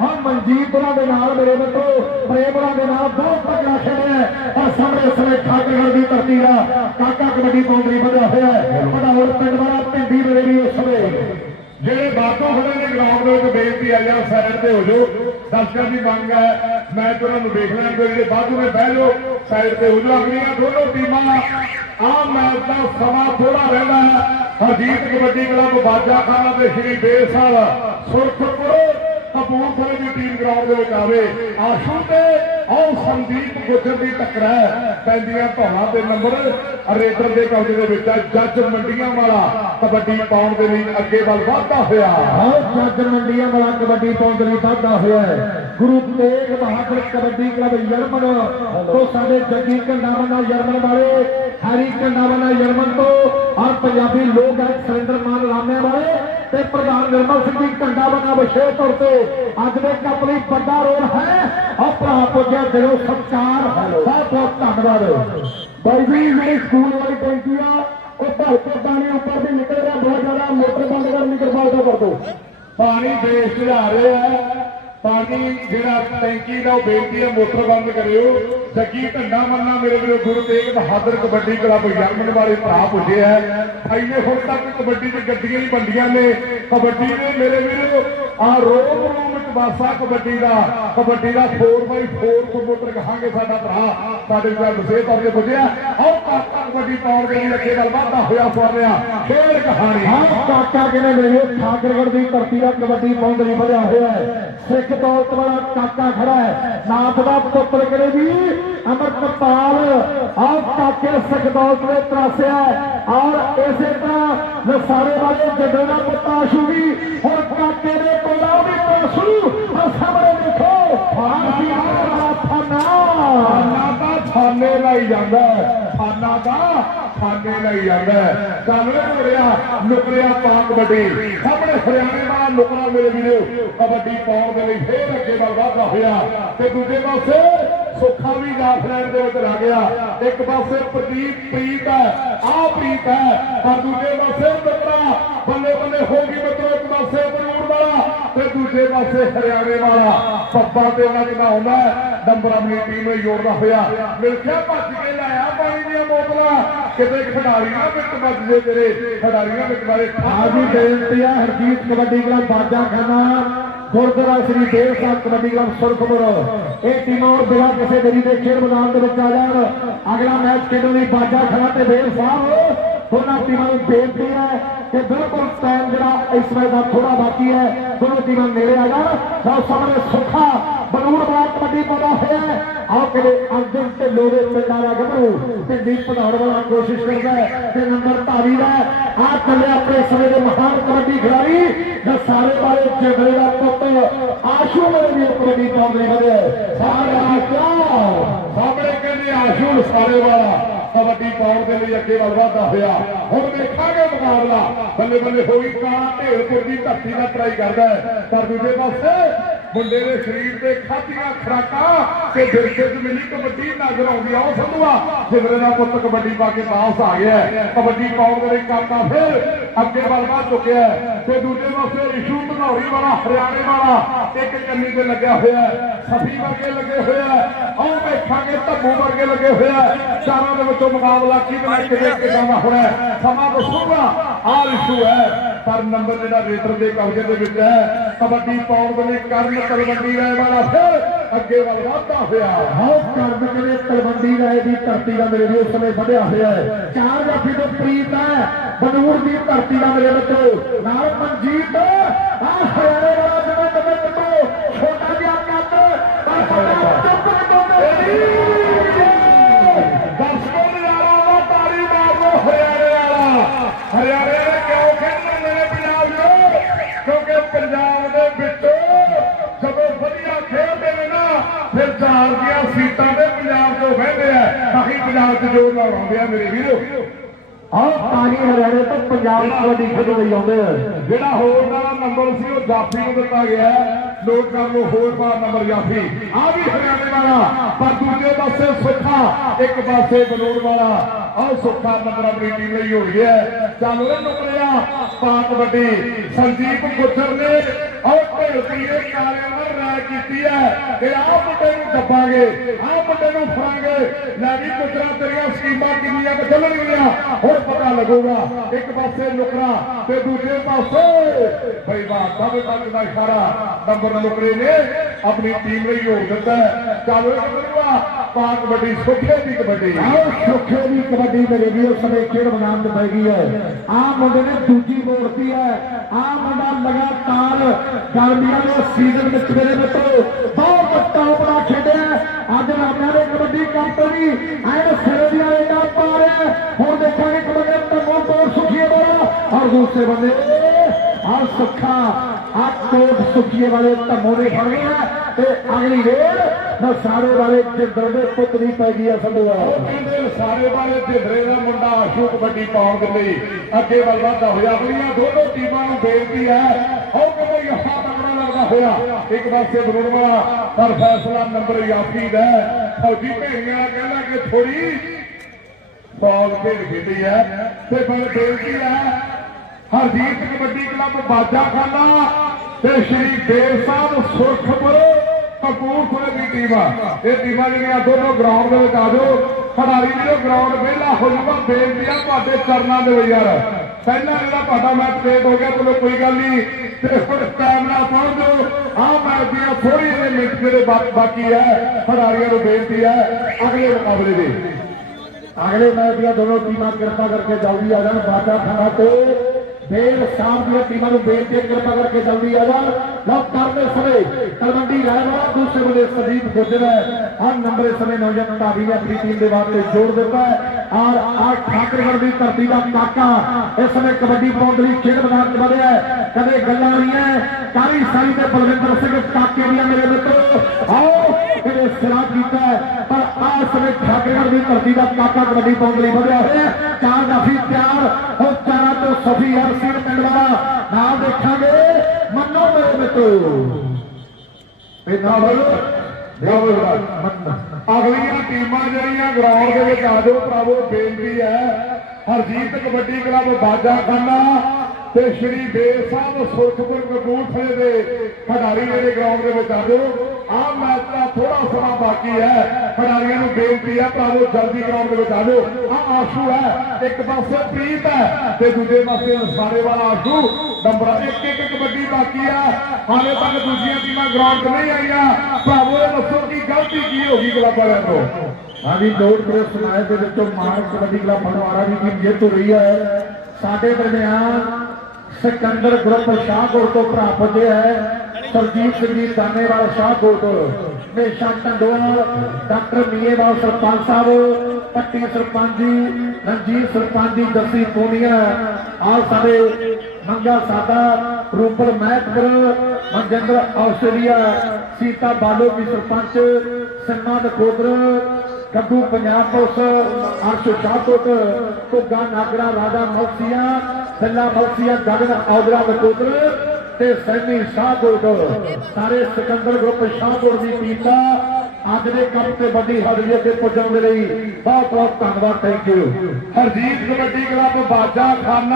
ਹਾਂ। ਮਨਜੀਤਰਾਂ ਦੇ ਨਾਲ ਮੇਰੇ ਮਿੱਤਰੋ ਪ੍ਰੇਮਰਾ ਦੇ ਨਾਲ ਬਹੁਤ ਤਕੜਾ ਖੇਡਿਆ ਹੈ। ਔਰ ਸਾਹਮਣੇ ਸਮੇਂ ਵੇਲੇ ਠਾਕਰਗੜ ਦੀ ਧਰਤੀ ਦਾ ਕਾਕਾ ਕਬੱਡੀ ਬੰਡਲੀ ਵੱਧਦਾ ਹੋਇਆ ਹੈ। ਹੋਰ ਪਿੰਡ ਵਾਲਾ ਪਿੰਡੀ ਮੇਰੇ ਵੀ ਉਸ ਵੇਲੇ। ਜਿਹੜੇ ਬਾਤੋਂ ਖੜੇ ਨੇ ਗਰਾਊਂਡ ਦੇ ਵਿੱਚ ਬੇਨਤੀ ਆ ਯਾਰ ਸਾਈਡ ਤੇ ਹੋ ਜਾਓ। ਦਰਸ਼ਕਾਂ ਦੀ ਮੰਗ ਹੈ। ਮੈਚ ਉਹਨਾਂ ਦੇਖ ਲੈਣ ਦਿਓ, ਜਿਹੜੇ ਬਾਜੂ ਨੇ ਬਹਿ ਜਾਓ ਸਾਈਡ ਤੇ ਹੋ ਜਾਓ। ਅਗਲੀਆਂ ਦੋਨੋਂ ਟੀਮਾਂ, ਆਮ ਮੈਚ ਦਾ ਸਮਾਂ ਥੋੜਾ ਰਹਿੰਦਾ ਹੈ। ਹਰਜੀਤ ਕਬੱਡੀ ਕਲੱਬ, ਬਾਜਾ ਖਾਨਾ ਤੇ ਸ਼੍ਰੀ ਬੇਰ ਬੇਸਲ ਸੁਰਖਪੁਰ, ਕਪੂਰਥਲੇ ਦੀ ਟੀਮ ਗਰਾਊਂਡ ਦੇ ਵਿੱਚ ਆਵੇ। ਆਸ਼ੂ ਤੇ ਆਓ ਸੰਦੀਪ ਗੁੱਜਰ ਦੀ ਟੱਕਰ ਹੈ। ਪੈਂਦੀਆਂ ਧੌਣਾ ਦੇ ਨੰਬਰ। ਰੇਡਰ ਦੇ ਕਬਜ਼ੇ ਦੇ ਵਿੱਚ ਹੈ ਜੱਜ ਮੰਡੀਆਂ ਵਾਲਾ। ਕਬੱਡੀ ਪਾਉਣ ਦੇ ਲਈ ਅੱਗੇ ਵੱਲ ਵਧਦਾ ਹੋਇਆ। ਆਓ ਜੱਜ ਮੰਡੀਆਂ ਵਾਲਾ ਕਬੱਡੀ ਪਾਉਣ ਦੇ ਲਈ ਵਾਧਾ ਹੋਇਆ ਹੈ। ਗੁਰੂ ਤੇਗ ਬਹਾਦਰ ਕਬੱਡੀ ਕਲੱਬ ਯਰਮਨ। ਤੋਂ ਸਾਡੇ ਜੱਗੀ ਕੰਡਾਵਨਾ ਯਰਮਨ ਵਾਲੇ ਹਰੀ ਕੰਡਾਵਨਾ ਯਰਮਨ ਤੋਂ ਔਰ ਪੰਜਾਬੀ ਲੋਕ ਗਾਇਕ ਸੁਰਿੰਦਰ ਮਾਨ ਰਾਮਿਆਂ ਵਾਲੇ ਤੇ ਪ੍ਰਧਾਨ ਨਿਰਮਲ ਸਿੰਘ ਜੀ ਕੰਡਾਵਨਾ ਵਿਸ਼ੇਸ਼ ਤੌਰ ਤੇ ਅੱਜ ਦੇ ਕੱਪ ਲਈ ਵੱਡਾ ਰੋਲ ਹੈ। ਔਰ ਭਰਾ ਪੁੱਜਿਆ ਦਿਲੋਂ ਸਤਿਕਾਰ, ਬਹੁਤ ਬਹੁਤ ਧੰਨਵਾਦ। ਬਾਈ ਜੀ, ਜਿਹੜੀ ਸਕੂਲ ਵਾਲੀ ਟੈਂਕੀ ਆ, ਉਹ ਭਰ ਕੇ ਪਾਣੀ ਉੱਪਰ ਦੀ ਨਿਕਲ ਰਿਹਾ, ਬਹੁਤ ਜ਼ਿਆਦਾ ਮੋਟਰ ਬੰਦ ਕਰਨੀ ਕਿਰਪਾ ਕਰ। ਦਿਓ ਪਾਣੀ ਦੇਸ਼ ਚ ਰਿਹਾ ਹੈ ਪਾਣੀ ਜਿਹੜਾ ਟੈਂਕੀ ਦਾ ਉਹ ਬੇਨਤੀ ਹੈ, ਮੋਟਰ ਬੰਦ ਕਰਿਓ। ਜੱਗੀ ਢੰਡਾ ਮੰਨਾ ਮੇਰੇ ਵੀਰੋ, ਗੁਰੂ ਤੇਗ ਬਹਾਦਰ ਕਬੱਡੀ ਕਲੱਬ ਯਰਮਨ ਵਾਲੇ ਭਰਾ ਪੁੱਜੇ ਹੈ ਆਈਨੇ ਹੁਣ ਤੱਕ ਕਬੱਡੀ ਦੀ ਗੱਡੀਆਂ ਹੀ ਬੰਦੀਆਂ ਨੇ। ਕਬੱਡੀ ਨੇ ਮੇਰੇ ਵੀਰੋ ਆ ਰੋਮ ਰੋਮ ਵਿੱਚ ਵਾਸਾ ਕਬੱਡੀ ਦਾ ਕਬੱਡੀ ਦਾ 4x4 ਪ੍ਰਮੋਟਰ ਕਹਾਂਗੇ ਸਾਡਾ ਭਰਾ। ਸਾਡੇ ਨਾਲ ਵਿਸ਼ੇਸ਼ ਤੌਰ ਤੇ ਪੁੱਜਿਆ। ਆਓ ਕਾਕਾ ਕਬੱਡੀ ਪਾਉਣ ਦੇ ਲਈ ਅੱਗੇ ਵੱਲ ਵਧਦਾ ਹੋਇਆ ਫੁਰ ਰਿਹਾ ਖੇਡ ਕਹਾਣੀ। ਹਾਂ, ਕਾਕਾ ਕਿਨੇ ਮੇਰੇ ਠਾਕਰਗੜ ਦੀ ਧਰਤੀ ਦਾ ਕਬੱਡੀ ਪਾਉਣ ਲਈ ਵਧਿਆ ਹੋਇਆ ਹੈ। ਸਿੱਖ ਦੌਲਤ ਵਾਲਾ ਕਾਕਾ ਖੜਾ ਹੈ। ਨਾਥ ਦਾ ਪੁੱਤਰ ਕਿਨੇ ਜੀ ਅਮਰਤਪਾਲ। ਆਹ ਕਾਕੇ ਸਿੱਖ ਦੌਲਤ ਦੇ ਤਰਾਸਿਆ ਹੈ। ਔਰ ਇਸੇ ਤਰ੍ਹਾਂ ਨਸਾਰੇ ਵਾਲੇ ਜੱਡੇ ਦਾ ਪੁੱਤ ਆਸ਼ੂ ਵੀ ਹੁਣ ਕਾਕੇ ਦੇ ਕੋਲਾ ਵੀ ਤਰਾਸੂ ਆ ਸਾਹਮਣੇ ਦੇਖੋ ਫਾਂਸੀ ਵਾਲਾ ਫਾਨਾ ਖਾਨਾ ਦਾ ਥਾਨੇ ਲਈ ਜਾਂਦਾ ਹੈ। ਦਾ ਥਾਨੇ ਲਈ ਜਾਂਦਾ ਹੈ। ਹੋ ਰਿਹਾ ਨੁਕਰਿਆ ਪਾ ਕਬੱਡੀ ਸਾਹਮਣੇ ਹਰਿਆਣੇ ਵਾਲਾ ਨੁਕਰਾ ਮੇਰੇ ਵੀਰੋ ਕਬੱਡੀ ਪਾਉਣ ਦੇ ਲਈ ਫੇਰ ਅੱਗੇ ਵੱਲ ਵਧਦਾ ਹੋਇਆ ਤੇ ਦੂਜੇ ਪਾਸੇ ਸੁੱਖਾ ਵੀ ਗਾਫਲੈਂਡ ਦੇ ਵਿੱਚ ਲੱਗ ਗਿਆ ਇੱਕ ਪਾਸੇ ਪ੍ਰਦੀਪ ਪ੍ਰੀਤ ਹੈ ਆ ਪ੍ਰੀਤ ਹੈ ਪਰ ਦੂਜੇ ਪਾਸੇ ਨੁਕਰਾ ਬੱਲੇ ਬੱਲੇ ਹੋ ਗਈ ਮਤਲਬ ਇੱਕ ਪਾਸੇ ਬਨੂੜ ਵਾਲਾ ਤੇ ਦੂਜੇ ਪਾਸੇ ਹਰਿਆਣੇ ਵਾਲਾ। ਪੱਪਾ ਤੇ ਉਹਨਾਂ ਚ ਆਉਂਦਾ ਨੰਬਰ ਆਪਣੀ ਟੀਮ ਨੂੰ ਜੋੜਦਾ ਹੋਇਆ। ਮਿਲਖਿਆ ਭੱਜ ਕੇ ਲਾਇਆ ਪਾਣੀ ਦੀਆਂ ਬੋਤਲਾਂ। ਕਿਤੇ ਖਿਡਾਰੀ ਨਾ ਵਿੱਚ ਵੱਜ ਜੇ ਤੇਰੇ। ਖਿਡਾਰੀਆਂ ਵਿੱਚ ਵਾਲੇ ਆਜੀ ਬੇਨਤੀ ਹੈ Harjeet kabaddi club, Bajakhana. Gurdwara Sri Dev Sahib kabaddi club, Surkhpur. ਇਹ ਟੀਮਾਂ ਔਰ ਬਿਨਾਂ ਕਿਸੇ ਦੇਰੀ ਦੇ ਖੇਡ ਮੈਦਾਨ ਦੇ ਵਿੱਚ ਆ ਜਾਣ। ਅਗਲਾ ਮੈਚ ਖੇਡਣ ਲਈ ਬਾਜਾ ਖਾਨਾ ਤੇ ਬੇਰ ਸਾਹਿਬ। ਦੋਨਾਂ ਟੀਮਾਂ ਨੂੰ ਬੇਨਤੀ ਹੈ ਕਿ ਬਿਲਕੁਲ ਟਾਈਮ ਜਿਹੜਾ ਇਸ ਵੇਲੇ ਦਾ ਥੋੜਾ ਬਾਕੀ ਹੈ, ਦੋਨੋਂ ਟੀਮਾਂ ਨੇੜੇ ਆ ਜਾਣ। ਲਓ ਸਾਹਮਣੇ ਸੁੱਖਾ, ਬਨੂੜ ਬੜਾ ਕਬੱਡੀ ਪਾਉਂਦਾ ਹੋਇਆ ਹੈ। ਆਓ ਕਿਤੇ ਅੰਜਨ ਤੇ ਲੋੜੇ ਪਿੰਡਾਂ ਦਾ ਗੱਭਰੂ, ਤੇ ਦੀਪ ਪਧਾੜ ਵਾਲਾ ਕੋਸ਼ਿਸ਼ ਕਰਦਾ ਹੈ ਤੇ ਨੰਬਰ ਧਾਰੀ ਦਾ ਆ ਚੱਲੇ ਆਪਣੇ ਸਮੇਂ ਦੇ ਮਹਾਨ ਕਬੱਡੀ ਖਿਡਾਰੀ ਤੇ ਸਾਰੇ ਵਾਲੇ ਝਗੜੇ ਦਾ ਪੁੱਤ, ਆਸ਼ੂ ਮੇਰੇ ਵੀ ਕਬੱਡੀ ਪਾਉਂਦੇ ਵਧੇ ਸਾਰਾ ਕਿਉਂ ਸਾਹਮਣੇ ਕਹਿੰਦੇ ਆਸ਼ੂਰ ਸਾਰੇ ਵਾਲਾ। ਕਬੱਡੀ ਪਾਉਣ ਦੇ ਲਈ ਅੱਗੇ ਵੱਲ ਵਧਦਾ ਹੋਇਆ। ਹੁਣ ਦੇਖਾਂਗੇ ਮੁਕਾਬਲਾ। ਬੱਲੇ ਬੱਲੇ ਹੋਈ ਕਾਲਾ ਢੇਰਪੁਰ ਦੀ ਧਰਤੀ ਦਾ ਟਰਾਈ ਕਰਦਾ ਹੈ। ਪਰ ਦੂਜੇ ਪਾਸੇ ਮੁੰਡੇ ਦੇ ਸਰੀਰ ਤੇ ਖਾਧੀਆਂ ਖਰਾਕਾਂ ਤੇ ਦਿਲਸੇ ਚ ਮਿਲੀ ਕਬੱਡੀ ਨਜ਼ਰ ਆਉਂਦੀ ਆ, ਉਹ ਸੰਧੂਆ ਜਿਗਰੇ ਦਾ ਪੁੱਤ ਕਬੱਡੀ ਪਾ ਕੇ ਵਾਪਸ ਆ ਗਿਆ ਕਬੱਡੀ ਪਾਉਣ ਦੇ ਲਈ ਕਰਦਾ ਫਿਰ ਅੱਗੇ ਵੱਲ ਵਧ ਚੁੱਕਿਆ ਤੇ ਦੂਜੇ ਪਾਸੇ ਰਿਸ਼ੂ ਭਨੌਰੀ ਵਾਲਾ, ਹਰਿਆਣੇ ਵਾਲਾ, ਇੱਕ ਕੰਨੀ ਤੇ ਲੱਗਿਆ ਹੋਇਆ ਸਫੀ ਵਰਗੇ ਲੱਗੇ ਹੋਇਆ ਹੈ। ਆਓ ਧੱਬੂ ਵਰਗੇ ਲੱਗੇ ਹੋਇਆ ਚਾਰਾਂ ਦੇ ਵਿੱਚੋਂ ਮੁਕਾਬਲਾ ਕਿਹਦੇ ਨਾਲ ਕਿਹਦੇ ਕਿਦਾਂ ਦਾ ਹੋਣਾ ਸਮਾਂ ਦੱਸੂਗਾ ਆਹ ਰਿਸ਼ੂ ਹੈ। ਪਰ ਨੰਬਰ ਜਿਹੜਾ ਰੇਡਰ ਦੇ ਕਬਜ਼ੇ ਦੇ ਵਿੱਚ ਹੈ, ਕਬੱਡੀ ਪਾਉਣ ਦੇ ਲਈ ਕਰਨ ਤਲਵੰਡੀ ਰਾਏ ਵਾਲਾ ਫਿਰ ਅੱਗੇ ਵੱਲ ਵਧਦਾ ਹੋਇਆ। ਆਓ ਕਰਦ ਕਰੇ ਤਲਵੰਡੀ ਰਾਏ ਦੀ ਧਰਤੀ ਦਾ ਮੇਰੇ ਵੀ ਉਸ ਸਮੇਂ ਵਧਿਆ ਹੋਇਆ ਹੈ। ਚਾਰ ਜਾਫੀ ਤੋਂ ਪ੍ਰੀਤ ਹੈ, ਬਨੂਰ ਦੀ ਧਰਤੀ ਦਾ ਮੇਰੇ ਬੱਚੋ ਨਾਲ ਮਨਜੀਤ ਆ ਹਰਿਆਣੇ ਵਾਲਾ ਜਿਵੇਂ ਤਵੇਂ ਬੱਚੋ ਛੋਟਾ ਜਿਹਾ ਕੱਦ ਪਰ ਪਤਾ ਚੁੱਪ ਦਰਸ਼ਕੋ ਫਿਰ ਚਾਰ ਦੀਆਂ ਸੀਟਾਂ ਦੇ ਪੰਜਾਬ ਤੋਂ ਵਹਿੰਦੇ ਆ। ਤਾਂ ਹੀ ਪੰਜਾਬ 'ਚ ਜੋਰ ਲਾਉਂਦੇ ਆ ਮੇਰੇ ਵੀਰੋ। ਆਹ ਪਾਣੀ ਹਰਿਆਣੇ ਤੋਂ ਪੰਜਾਬ ਕਬੱਡੀ ਖੇਡਣ ਲਈ ਆਉਂਦੇ ਆ। ਜਿਹੜਾ ਹੋਰ ਦਾ ਨੰਬਰ ਸੀ ਉਹ ਜਾਫੀ ਨੂੰ ਦਿੱਤਾ ਗਿਆ। ਨੋਟ ਕਰ ਲਓ ਹੋਰ ਬਾਰ ਨੰਬਰ ਜਾਫੀ। ਆ ਵੀ ਹਰਿਆਣੇ ਵਾਲਾ ਪਰ ਦੂਜੇ ਪਾਸੇ ਸੁੱਖਾ ਇੱਕ ਪਾਸੇ ਬਨੂੜ ਵਾਲਾ। ਆਹ ਸੁੱਖਾ ਨੰਬਰ ਆਪਣੀ ਟੀਮ ਲਈ ਹੋ ਗਿਆ ਚੱਲ ਉਹ ਨੁਕਰਿਆ ਪਾਕ ਵੱਡੀ। ਸੰਜੀਤ ਗੁੱਜਰ ਨੇ ਆਹ ਢੇਲਤੀ ਕਾਰਿਆਂ ਨਾਲ ਰਾਇ ਕੀਤੀ ਹੈ। ਕਿ ਆਹ ਮੁੰਡੇ ਨੂੰ ਦੱਬਾਂਗੇ, ਆਹ ਮੁੰਡੇ ਨੂੰ ਫੜਾਂਗੇ। ਲੈ ਵੀ ਗੁੱਜਰਾਂ ਤੇਰੀਆਂ ਸਕੀਮਾਂ ਕਿੰਨੀਆਂ ਕੁ ਚੱਲਣਗੀਆਂ, ਹੁਣ ਪਤਾ ਲੱਗੂਗਾ। ਇੱਕ ਪਾਸੇ ਨੁਕਰਾ ਤੇ ਦੂਜੇ ਪਾਸੇ ਬਈ ਬਾਤ ਸਭ ਦਾ ਇਸ਼ਾਰਾ ਨੰਬਰ ਨੁਕਰੇ ਨੇ। ਆਪਣੀ ਟੀਮ ਲਈ ਹੋ ਦਿੱਤਾ ਹੈ। ਚੱਲ ਕਰੂਗਾ ਪਾਕ ਸੁੱਖੇ ਦੀ ਕਬੱਡੀ। ਆਓ ਸੁੱਖੇ ਦੀ ਕਬੱਡੀ ਮੇਰੇ ਵੀ ਉਸ ਖੇਡ ਮੈਦਾਨ 'ਚ ਪੈ ਗਈ ਹੈ। ਆਹ ਮੁੰਡੇ ਨੇ ਦੂਜੀ ਮੋੜਤੀ ਹੈ। ਆਹ ਮੁੰਡਾ ਲਗਾਤਾਰ ਗਰਮੀਆਂ ਦੇ ਸੀਜ਼ਨ ਵਿੱਚ ਮੇਰੇ ਮਿੱਤਰੋ, ਬਹੁਤ ਟੌਪ ਦਾ ਖੇਡਿਆ ਅੱਜ ਰਾਮਿਆਂ ਦੇ ਕਬੱਡੀ ਕੰਪਨੀ ਐਨ ਸਿਰੇ ਦੀਆਂ ਰੇਡਾਂ ਪਾ ਰਿਹਾ ਹੁਣ ਦੇਖਾਂਗੇ ਕਬੱਡੀ ਤਮੋ ਤੋਂ ਸੁਖੀਏ ਵਾਲਾ ਔਰ ਦੂਸਰੇ ਬੰਦੇ ਆਹ ਸੁੱਖਾ ਆਹ ਕੋਟ ਸੁਖੀਏ ਵਾਲੇ ਧਮੋ ਫੜ ਲਿਆ ਤੇ ਅਗਲੀ ਰੇਡ ਨਸਾਰੇ ਵਾਲੇ ਜਿੰਦਰ ਦੇ ਪੁੱਤ ਦੀ ਪੈ ਗਈ ਸੰਧੂਆ ਕਹਿੰਦੇ ਸਾਰੇ ਵਾਲੇ ਢਿੱਡਰੇ ਦਾ ਮੁੰਡਾ ਆਸ਼ੂ ਕਬੱਡੀ ਪਾਉਣ ਦੇ ਲਈ ਅੱਗੇ ਵੱਲ ਵਧਦਾ ਹੋਇਆ। ਅਗਲੀਆਂ ਦੋਨੋਂ ਟੀਮਾਂ ਨੂੰ ਬੇਨਤੀ ਹੈ। ਉਹ ਯਹਾ ਤਕੜਾ ਲੱਗਦਾ ਹੋਇਆ। ਇੱਕ ਪਾਸੇ ਬਰੂਣ ਵਾਲਾ, ਪਰ ਫੈਸਲਾ ਨੰਬਰ ਯਾਫੀ ਦਾ ਫੌਜੀ ਭੇੜੀਆਂ ਵਾਲਾ ਕਹਿੰਦਾ ਕਿ ਥੋੜੀ ਫੌਜ ਖੇਡ ਖੇਡੀ ਹੈ ਤੇ ਫਿਰ ਬੇਨਤੀ ਹੈ ਹਰਜੀਤ ਕਬੱਡੀ ਕਲੱਬ ਬਾਜਾਖਾਨਾ ਤੇ ਸ਼੍ਰੀ ਦੇਵ ਸਾਹਿਬ ਸੁਰਖਪੁਰ ਕਪੂਰਥਲੇ ਦੀ ਟੀਮ ਇਹ ਟੀਮਾਂ ਜਿਹੜੀਆਂ ਦੋਨੋਂ ਗਰਾਊਂਡ ਦੇ ਵਿੱਚ ਆ ਜਾਓ। ਖਿਡਾਰੀ ਵੀਰੋ ਗਰਾਊਂਡ ਵਿਹਲਾ ਹੋ ਜਾਊਗਾ ਬੇਨਤੀ ਆ ਤੁਹਾਡੇ ਚਰਨਾਂ ਦੇ ਵਿੱਚ ਯਾਰ। ਪਹਿਲਾਂ ਜਿਹੜਾ ਤੁਹਾਡਾ ਮੈਚ ਲੇਟ ਹੋ ਗਿਆ, ਚਲੋ ਕੋਈ ਗੱਲ ਨਹੀਂ। ਤੇ ਹੁਣ ਟਾਈਮ ਨਾਲ ਪਹੁੰਚ ਜਾਓ। ਮੈਚ ਦੀਆਂ ਥੋੜੀ ਜਿਹੇ ਮਿੰਟ ਜਿਹੜੇ ਬਾਕੀ ਹੈ ਖਿਡਾਰੀਆਂ ਨੂੰ ਬੇਨਤੀ ਹੈ ਅਗਲੇ ਮੁਕਾਬਲੇ ਦੇ। ਅਗਲੇ ਮੈਚ ਦੀਆਂ ਦੋਨੋਂ ਟੀਮਾਂ ਕਿਰਪਾ ਕਰਕੇ ਜਲਦੀ ਆ ਜਾਣ ਬਾਜਾ ਖਾਨਾ ਤੇ ਬੇਰ ਸਾਹਿਬ ਦੀਆਂ ਟੀਮਾਂ ਨੂੰ ਬੇਨਤੀ ਹੈ ਕਿਰਪਾ ਕਰਕੇ ਜਲਦੀ ਆ ਜਾਣ ਲਓ ਕਰਦੇ ਸਮੇਂ ਤਲਵੰਡੀ ਰਾਇਵਾਲਾ ਦੂਸਰੇ ਬੰਦੇ ਸੰਦੀਪ ਗੁੱਜਰ ਹੈ ਆਹ ਨੰਬਰ ਇਸ ਸਮੇਂ ਨੌਜਵਾਨ ਢਾਬੀ ਨੇ ਆਪਣੀ ਟੀਮ ਦੇ ਵਾਸਤੇ ਜੋੜ ਦਿੱਤਾ ਹੈ। ਔਰ ਆਹ ਠਾਕਰਗੜ੍ਹ ਦੀ ਧਰਤੀ ਦਾ ਕਾਕਾ, ਇਸ ਸਮੇਂ ਕਬੱਡੀ ਪਾਉਣ ਦੇ ਲਈ ਖੇਡ ਮੈਦਾਨ 'ਚ ਵਧਿਆ ਹੈ। ਕਦੇ ਗੱਲਾਂ ਰਹੀਆਂ ਕਾਲੀ ਸਾਈ ਤੇ ਬਲਵਿੰਦਰ ਸਿੰਘ ਕਾਕੇ ਦੀਆਂ ਮੇਰੇ ਮਿੱਤਰੋ, ਆਓ ਕਿਹੜੇ ਸਿਰਾ ਕੀਤਾ ਹੈ। ਪਰ ਆਹ ਸਮੇਂ ਠਾਕਰਗੜ੍ਹ ਦੀ ਧਰਤੀ ਦਾ ਕਾਕਾ ਕਬੱਡੀ ਪਾਉਣ ਦੇ ਲਈ ਵਧਿਆ ਹੋਇਆ ਹੈ। ਚਾਰ ਕਾਫੀ ਤਿਆਰ। ਉਹ ਚਾਰਾਂ ਤੋਂ ਸਫੀ ਹਰਸੀਰ ਪਿੰਡ ਵਾਲਾ ਨਾਲ ਦੇਖਾਂਗੇ। ਮੰਨੋ ਮੇਰੇ ਮਿੱਤਰੋ। ਇਹ ਨਾ ਅਗਲੀਆਂ ਟੀਮਾਂ ਜਿਹੜੀਆਂ ਗਰਾਊਂਡ ਦੇ ਵਿੱਚ ਆ ਜਾਓ ਭਰਾਵੋ, ਬੇਨਤੀ ਹੈ, ਹਰਜੀਤ ਕਬੱਡੀ ਕਲੱਬ ਬਾਜਾ ਖਾਨਾ ਤੇ ਸ਼੍ਰੀ ਬੇਰ ਸਾਹਿਬ ਸੁਰਖਪੁਰ ਕਪੂਰਥਲੇ ਦੇ ਖਿਡਾਰੀ ਜਿਹੜੇ ਗਰਾਊਂਡ ਦੇ ਵਿੱਚ ਆ ਜਾਓ। ਆਹ ਮੈਚ ਦਾ ਥੋੜਾ ਸਮਾਂ ਬਾਕੀ ਹੈ। ਖਿਡਾਰੀਆਂ ਨੂੰ ਬੇਨਤੀ ਹੈ ਭਰਾਵੋ ਜਲਦੀ ਗਰਾਊਂਡ ਦੇ ਵਿੱਚ ਆ ਜਾਓ। ਆਹ ਆਸ਼ੂ ਹੈ, ਇੱਕ ਪਾਸੇ ਪ੍ਰੀਤ ਹੈ ਤੇ ਦੂਜੇ ਪਾਸੇ ਸਾਰੇ ਵਾਲਾ ਆਸ਼ੂ। ਨੰਬਰ ਇੱਕ ਇੱਕ ਕਬੱਡੀ ਬਾਕੀ ਹੈ। ਹਾਲੇ ਤੱਕ ਦੂਜੀਆਂ ਟੀਮਾਂ ਗਰਾਊਂਡ 'ਤੇ ਨਹੀਂ ਆਈਆਂ। ਭਰਾਵੋ ਦੱਸੋ ਕਿ ਗਲਤੀ ਕੀ ਹੋ ਗਈ ਕਲੱਬ ਵਾਲਿਆਂ ਤੋਂ? ਹਾਂਜੀ ਲੋਡ ਪ੍ਰੋ ਸਮਾਜ ਦੇ ਵਿੱਚੋਂ ਮਾਨਕ ਕਬੱਡੀ ਕਲੱਬ ਫਗਵਾੜਾ ਦੀ ਟੀਮ ਜੇਤੂ ਰਹੀ ਹੈ। ਸਾਡੇ ਦਰਮਿਆਨ ਸਿਕੰਦਰ ਗਰੁੱਪ ਸ਼ਾਹਕੋਟ ਤੋਂ ਭਰਾ ਪੁੱਜੇ ਹੈ। ਸਰਜੀਤ ਸਿੰਘ ਜੀ, ਦਾਨੇਵਾਲ ਸ਼ਾਹਕੋਟ ਹਮੇਸ਼ਾ ਟੰਡੋਲ ਡਾਕਟਰ ਮੀਏਵਾਲ ਸਰਪੰਚ ਸਾਹਿਬ, ਪੱਟੀ ਸਰਪੰਚ ਜੀ, ਰਣਜੀਤ ਸਰਪੰਚ ਜੀ, ਜੱਸੀ ਪੂਨੀਆ ਆਹ ਸਾਡੇ ਮੰਗਾ ਸਾਦਾ ਰੂਪਰ ਮਹਿਤਪੁਰ, ਮਨਜਿੰਦਰ ਆਸਟ੍ਰੇਲੀਆ ਸੀਤਾ ਬਾਲੋ ਕੀ ਸਰਪੰਚ ਸਿੰਮਾ ਨਕੋਦਰ ਗੱਗੂ ਪੰਜਾਬ ਪੁਲਿਸ, ਅਰਸ਼ ਸ਼ਾਹਕੋਟ ਘੁੱਗਾ ਨਾਗਰਾ, ਰਾਜਾ ਮੌਸੀਆ ਸੱਲਾ ਮੌਸੀਆ ਗਗਨ ਔਦਰਾ ਨਕੋਦਰ ਤੇ ਸੈਨੀ ਸ਼ਾਹਕੋਟ। ਸਾਰੇ ਸਿਕੰਦਰ ਗਰੁੱਪ ਸ਼ਾਹਕੋਟ ਦੀ ਟੀਮ ਦਾ ਅੱਜ ਦੇ ਕੱਪ ਤੇ ਵੱਡੀ ਹਦਵੀਏ ਤੇ ਪਹੁੰਚਣ ਦੇ ਲਈ ਬਹੁਤ ਬਹੁਤ ਧੰਨਵਾਦ thank you Harjit kabaddi club Bajakhana.